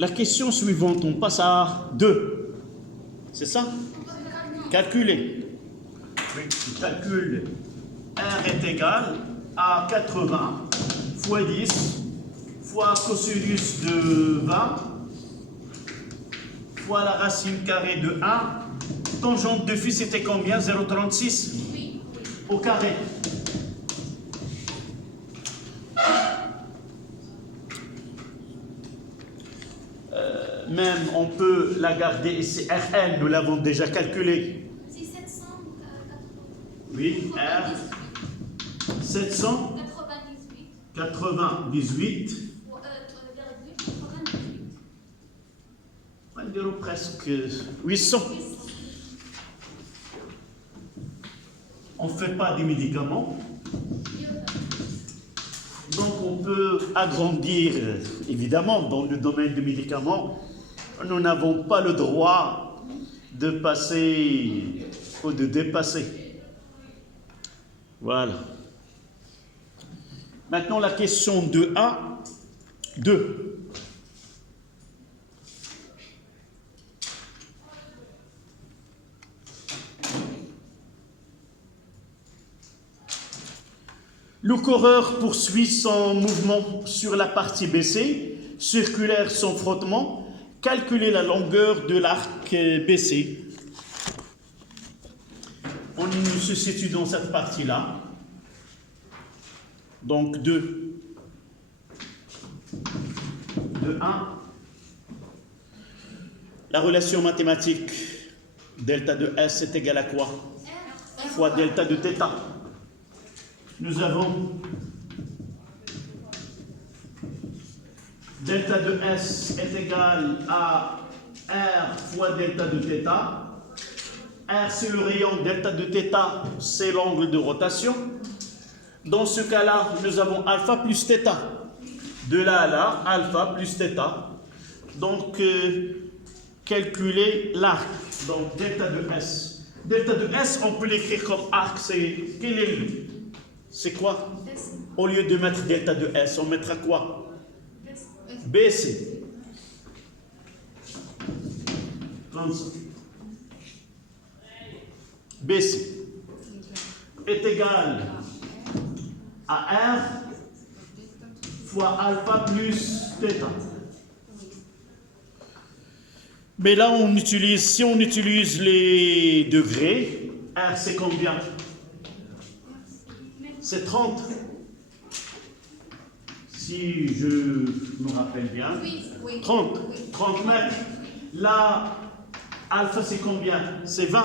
La question suivante, on passe à 2. C'est ça? Calculer. Oui, tu calcules. R est égal à 80 fois 10 fois cosinus de 20 fois la racine carrée de 1. Tangente de phi, c'était combien? 0,36 Oui. au carré. Même on peut la garder ici, Rn, nous l'avons déjà calculé. C'est 780. Oui, R, 798, 98. on va dire presque 800. On ne fait pas des médicaments. Donc on peut agrandir, évidemment, dans le domaine des médicaments. Nous n'avons pas le droit de passer ou de dépasser. Voilà. Maintenant, la question 2A. 2. Le coureur poursuit son mouvement sur la partie BC, circulaire sans frottement. Calculer la longueur de l'arc BC. On se situe dans cette partie-là. Donc 2. De 1. La relation mathématique delta de S est égale à quoi? Fois delta de θ. Nous avons delta de S est égal à R fois delta de θ. R, c'est le rayon, delta de θ, c'est l'angle de rotation. Dans ce cas-là, nous avons alpha plus θ. De là à là, alpha plus θ. Donc, calculer l'arc. Donc, delta de S. Delta de S, on peut l'écrire comme arc. C'est quoi? Au lieu de mettre delta de S, on mettra quoi? BC. Comme ça. BC est égal à R fois alpha plus θ. Mais là, si on utilise les degrés, R c'est combien? C'est 30. Si je me rappelle bien. 30. 30 mètres. Là, alpha c'est combien? C'est 20.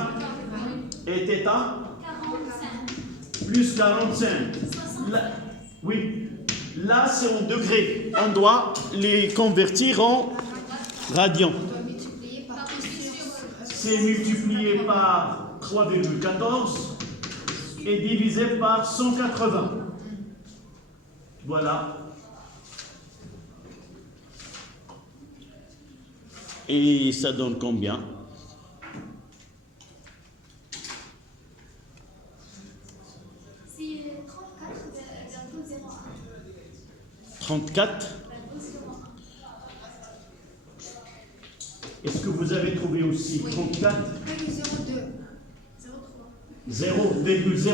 Et θ? 45. Plus 45. Là, oui. Là, c'est en degrés. On doit les convertir en radians. C'est multiplié par 3,14 et divisé par 180. Voilà. Et ça donne combien? C'est 34,01. 34. Est-ce que vous avez trouvé aussi 34? 0,0.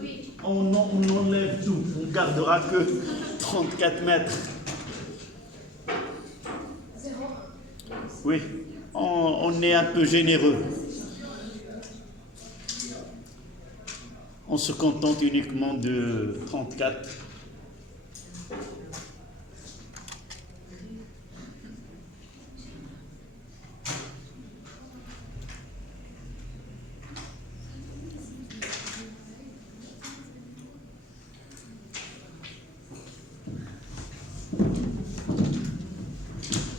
Oui. On enlève tout. On gardera que 34 mètres. Oui, on est un peu généreux. On se contente uniquement de 34.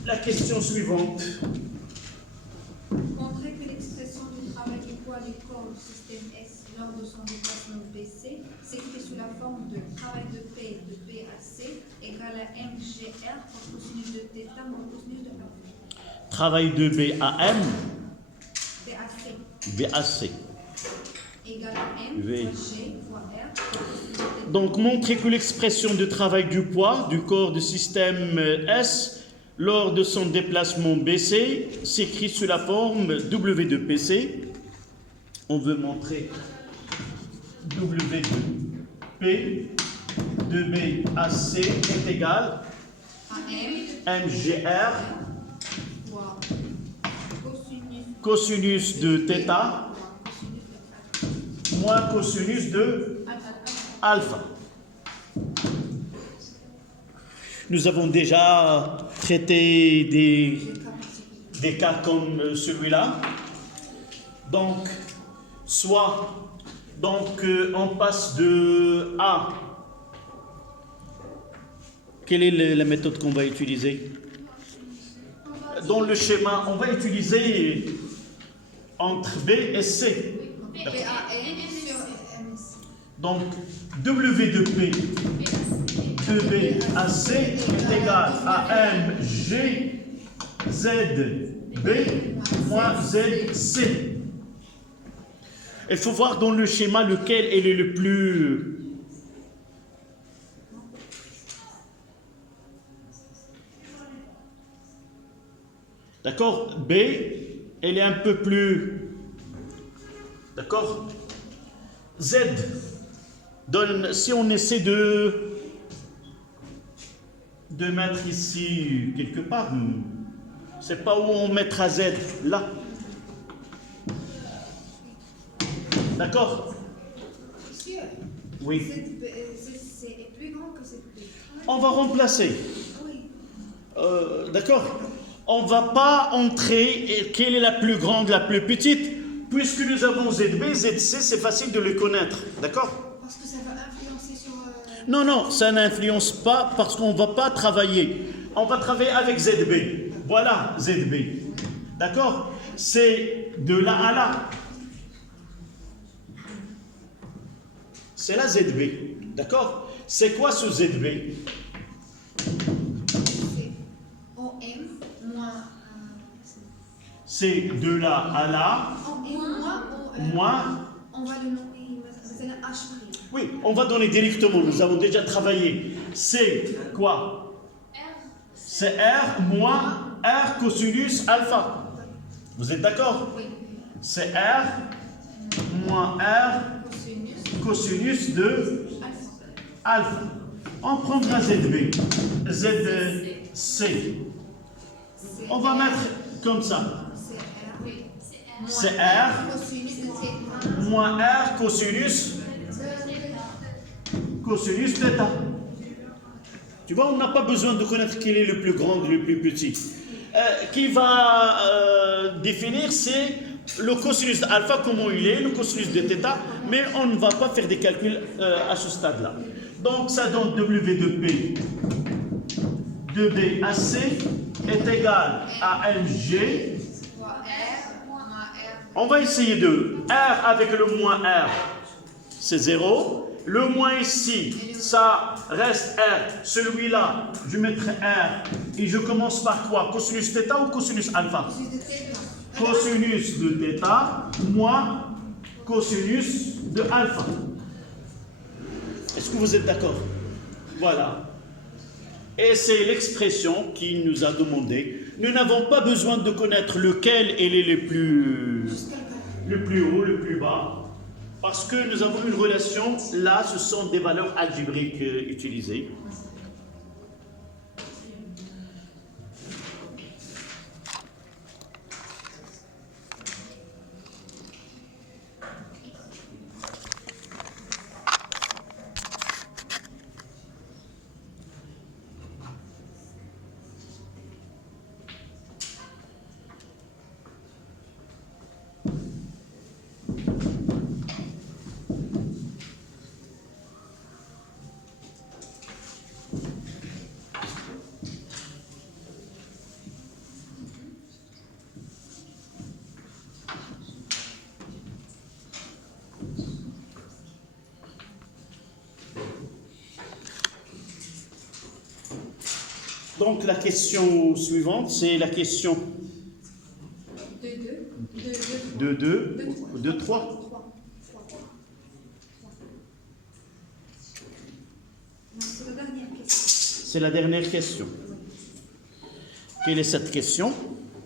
La question suivante. Montrer que l'expression du travail du poids du corps du système S lors de son déplacement BC s'écrit sous la forme de travail de P de B à C égale à MGR pour cosinus de θ moins cosinus de A. Travail de B à M, BAC B à C. égale à M V. fois G fois R pour cosinus de θ. Donc, montrer que l'expression de travail du poids du corps du système S lors de son déplacement BC s'écrit sous la forme W de PC. On veut montrer W de P de B à C est égal À M MGR fois cosinus de θ fois cosinus de moins cosinus de alpha. Nous avons déjà traité des cas comme celui-là. Donc, on passe de A. Quelle est la méthode qu'on va utiliser? Dans le schéma, on va utiliser entre B et C. BAN sur MS. Donc, W de P de B à C est égal à M G Z B moins Z C. Il faut voir dans le schéma lequel est le plus... D'accord? B, elle est un peu plus... D'accord? Z donne, si on essaie de mettre ici quelque part, c'est pas où on mettra Z, là. D'accord? Monsieur, Oui. c'est plus grand que cette B. On va remplacer. Oui. D'accord? On va pas entrer quelle est la plus grande, la plus petite, puisque nous avons ZB, ZC, c'est facile de le connaître. D'accord? Parce que ça va influencer sur... Non, ça n'influence pas parce qu'on ne va pas travailler. On va travailler avec ZB. Voilà ZB. D'accord? C'est de là à là. C'est la ZB. D'accord? C'est quoi ce ZB? c'est OM moins... C'est de là à là. OM moins moins... On va le nommer مثلا H'. Oui, on va donner directement, nous avons déjà travaillé. C'est quoi? C'est R moins R cosinus alpha. Vous êtes d'accord? Oui. C'est R moins R cosinus de alpha. On prendra ZB, ZC. On va mettre comme ça. C'est R Cosinus de θ. moins R cosinus θ. Tu vois, on n'a pas besoin de connaître quel est le plus grand et le plus petit. Qui va définir, c'est le cosinus d'alpha, comment il est, le cosinus de θ, mais on ne va pas faire des calculs à ce stade-là. Donc ça donne W de P de B à C est égal à MG. On va essayer de R avec le moins R, c'est 0. Le moins ici, ça reste R. Celui-là, je mettrai R. Et je commence par quoi? Cosinus θ ou cosinus alpha? Cosinus de θ moins cosinus de alpha. Est-ce que vous êtes d'accord? Voilà. Et c'est l'expression qui nous a demandé. Nous n'avons pas besoin de connaître lequel est le plus haut, le plus bas. Parce que nous avons une relation, là, ce sont des valeurs algébriques utilisées. Donc la question suivante, c'est la question de 3. C'est la dernière question. Quelle est cette question?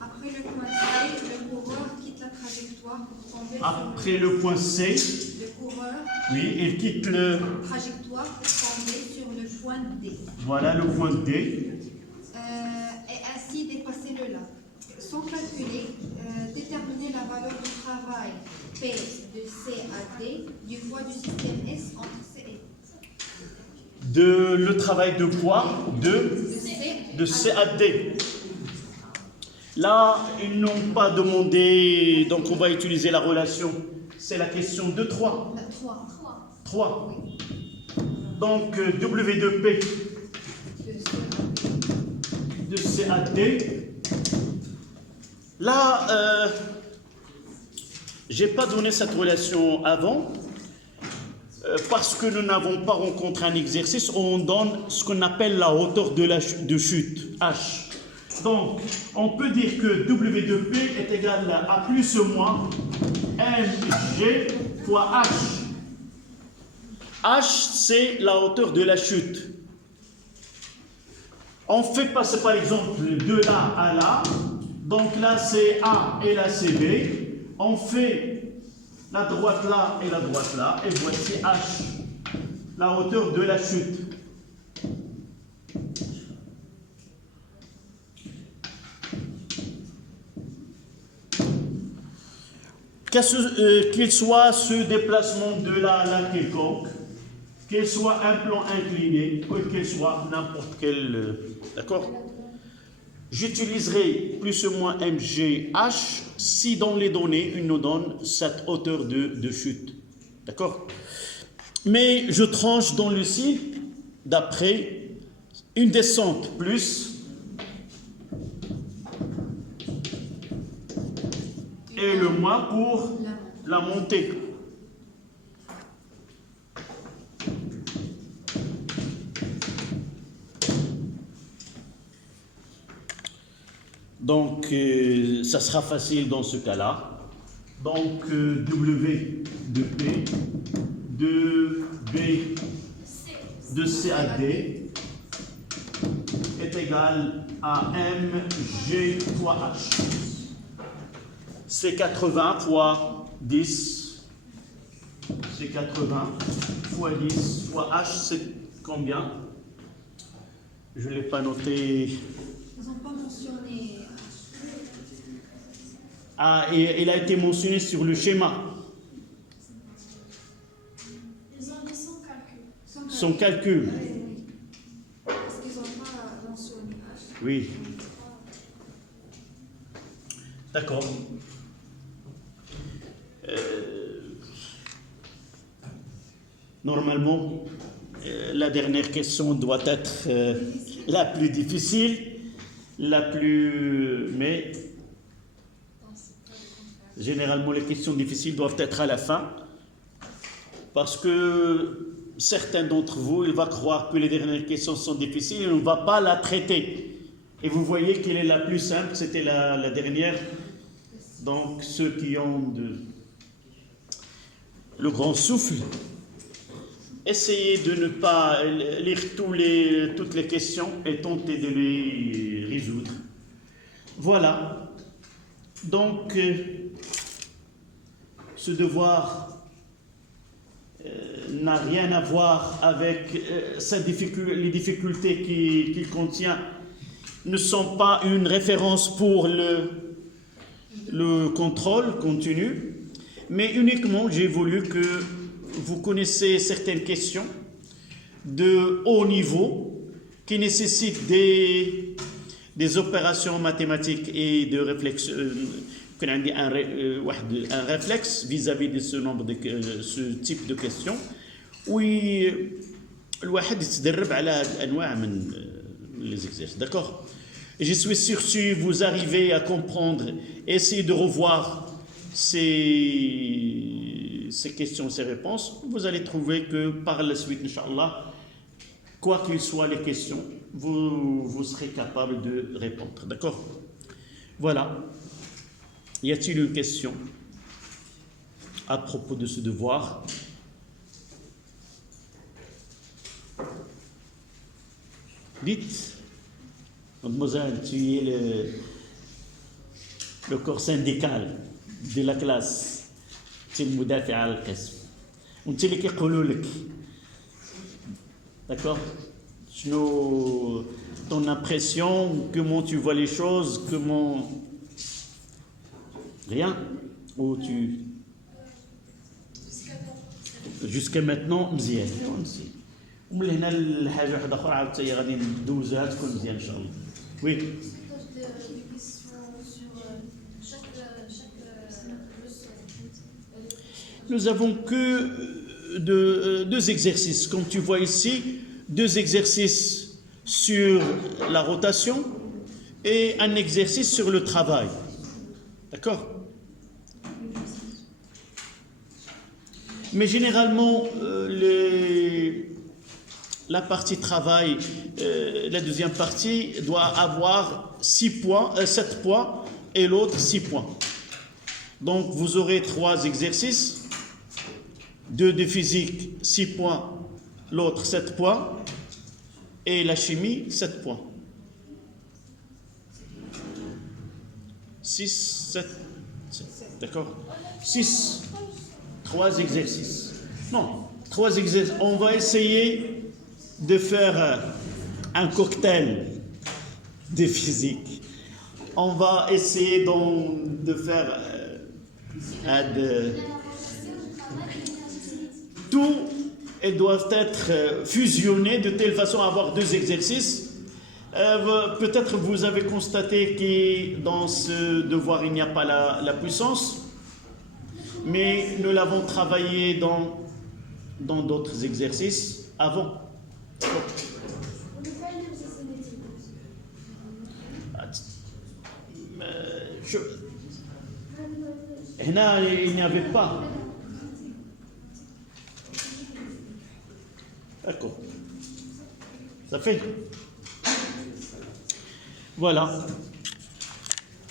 Après le point C, le coureur quitte la trajectoire pour tomber Après le point C, le coureur oui, il quitte le... trajectoire pour tomber sur le point D. Voilà le point D. Et ainsi dépasser le lac. Sans calculer, déterminer la valeur du travail P de C à D du poids du système S entre C et D. Le travail de poids de C à D. Là, ils n'ont pas demandé, donc on va utiliser la relation. C'est la question de 3. 3. Donc W de P de C à D. Là, j'ai pas donné cette relation avant parce que nous n'avons pas rencontré un exercice où on donne ce qu'on appelle la hauteur de chute, H. Donc, on peut dire que W de P est égal à plus ou moins mg fois H. H, c'est la hauteur de la chute. On fait passer par exemple de là à là. Donc là c'est A et là c'est B. On fait la droite là et la droite là. Et voici H, la hauteur de la chute. Qu'il soit ce déplacement de là à là quelconque, qu'il soit un plan incliné, ou qu'il soit n'importe quel... D'accord? J'utiliserai plus ou moins MGH si dans les données, il nous donne cette hauteur de chute. D'accord? Mais je tranche dans le site d'après une descente plus et le moins pour la montée. Donc, ça sera facile dans ce cas-là. Donc W de P, de B, de C à D est égal à MG fois H. C'est 80 fois 10. C'est 80 fois 10 fois H, c'est combien? Je ne l'ai pas noté. Ils n'ont pas mentionné. Ah, et il a été mentionné sur le schéma. Ils ont mis son calcul. Son calcul. Parce qu'ils n'ont pas mentionné H. Oui. D'accord. Normalement, la dernière question doit être la plus difficile, mais généralement les questions difficiles doivent être à la fin, parce que certains d'entre vous, ils vont croire que les dernières questions sont difficiles et on ne va pas la traiter. Et vous voyez quelle est la plus simple, c'était la dernière. Donc ceux qui ont le grand souffle, essayez de ne pas lire toutes les questions et tenter de les résoudre. Voilà. Donc, ce devoir n'a rien à voir avec les difficultés qu'il contient. Ne sont pas une référence pour le contrôle continu, mais uniquement j'ai voulu que vous connaissez certaines questions de haut niveau qui nécessitent des opérations mathématiques et de réflexion, un réflexe vis-à-vis de ce type de questions. Oui, الواحد يتدرب على أنواع من les exercices, d'accord? Et je suis sûr si vous arrivez à comprendre, essayez de revoir ces questions, ces réponses, vous allez trouver que par la suite, Inch'Allah, quoi qu'il soient les questions, vous serez capable de répondre. D'accord? Voilà. Y a-t-il une question à propos de ce devoir? Dites. Mademoiselle, tu es le corps syndical de la classe. C'est le مدافع على القسم وانت اللي كيقولوا لك d'accord شنو ton impression, comment tu vois les choses, comment rien ou tu jusqu'à maintenant مزيان ومن هنا لحاجه واحده اخرى عاوتاني غادي ندوزها تكون مزيان ان شاء الله. Oui. Nous avons que deux exercices. Comme tu vois ici, deux exercices sur la rotation et un exercice sur le travail. D'accord? Mais généralement, la partie travail, la deuxième partie doit avoir 7 points et l'autre 6 points. Donc vous aurez 3 exercices. 2 de physique, 6 points, l'autre 7 points, et la chimie, 7 points. 6, 7, d'accord? 6, 3 exercices. Non, 3 exercices. On va essayer de faire un cocktail de physique. On va essayer donc de faire tout, elles doivent être fusionnées de telle façon à avoir 2 exercices. Peut-être vous avez constaté que dans ce devoir il n'y a pas la puissance, mais nous l'avons travaillé dans d'autres exercices avant. Là, il n'y avait pas. D'accord. Ça fait. Voilà.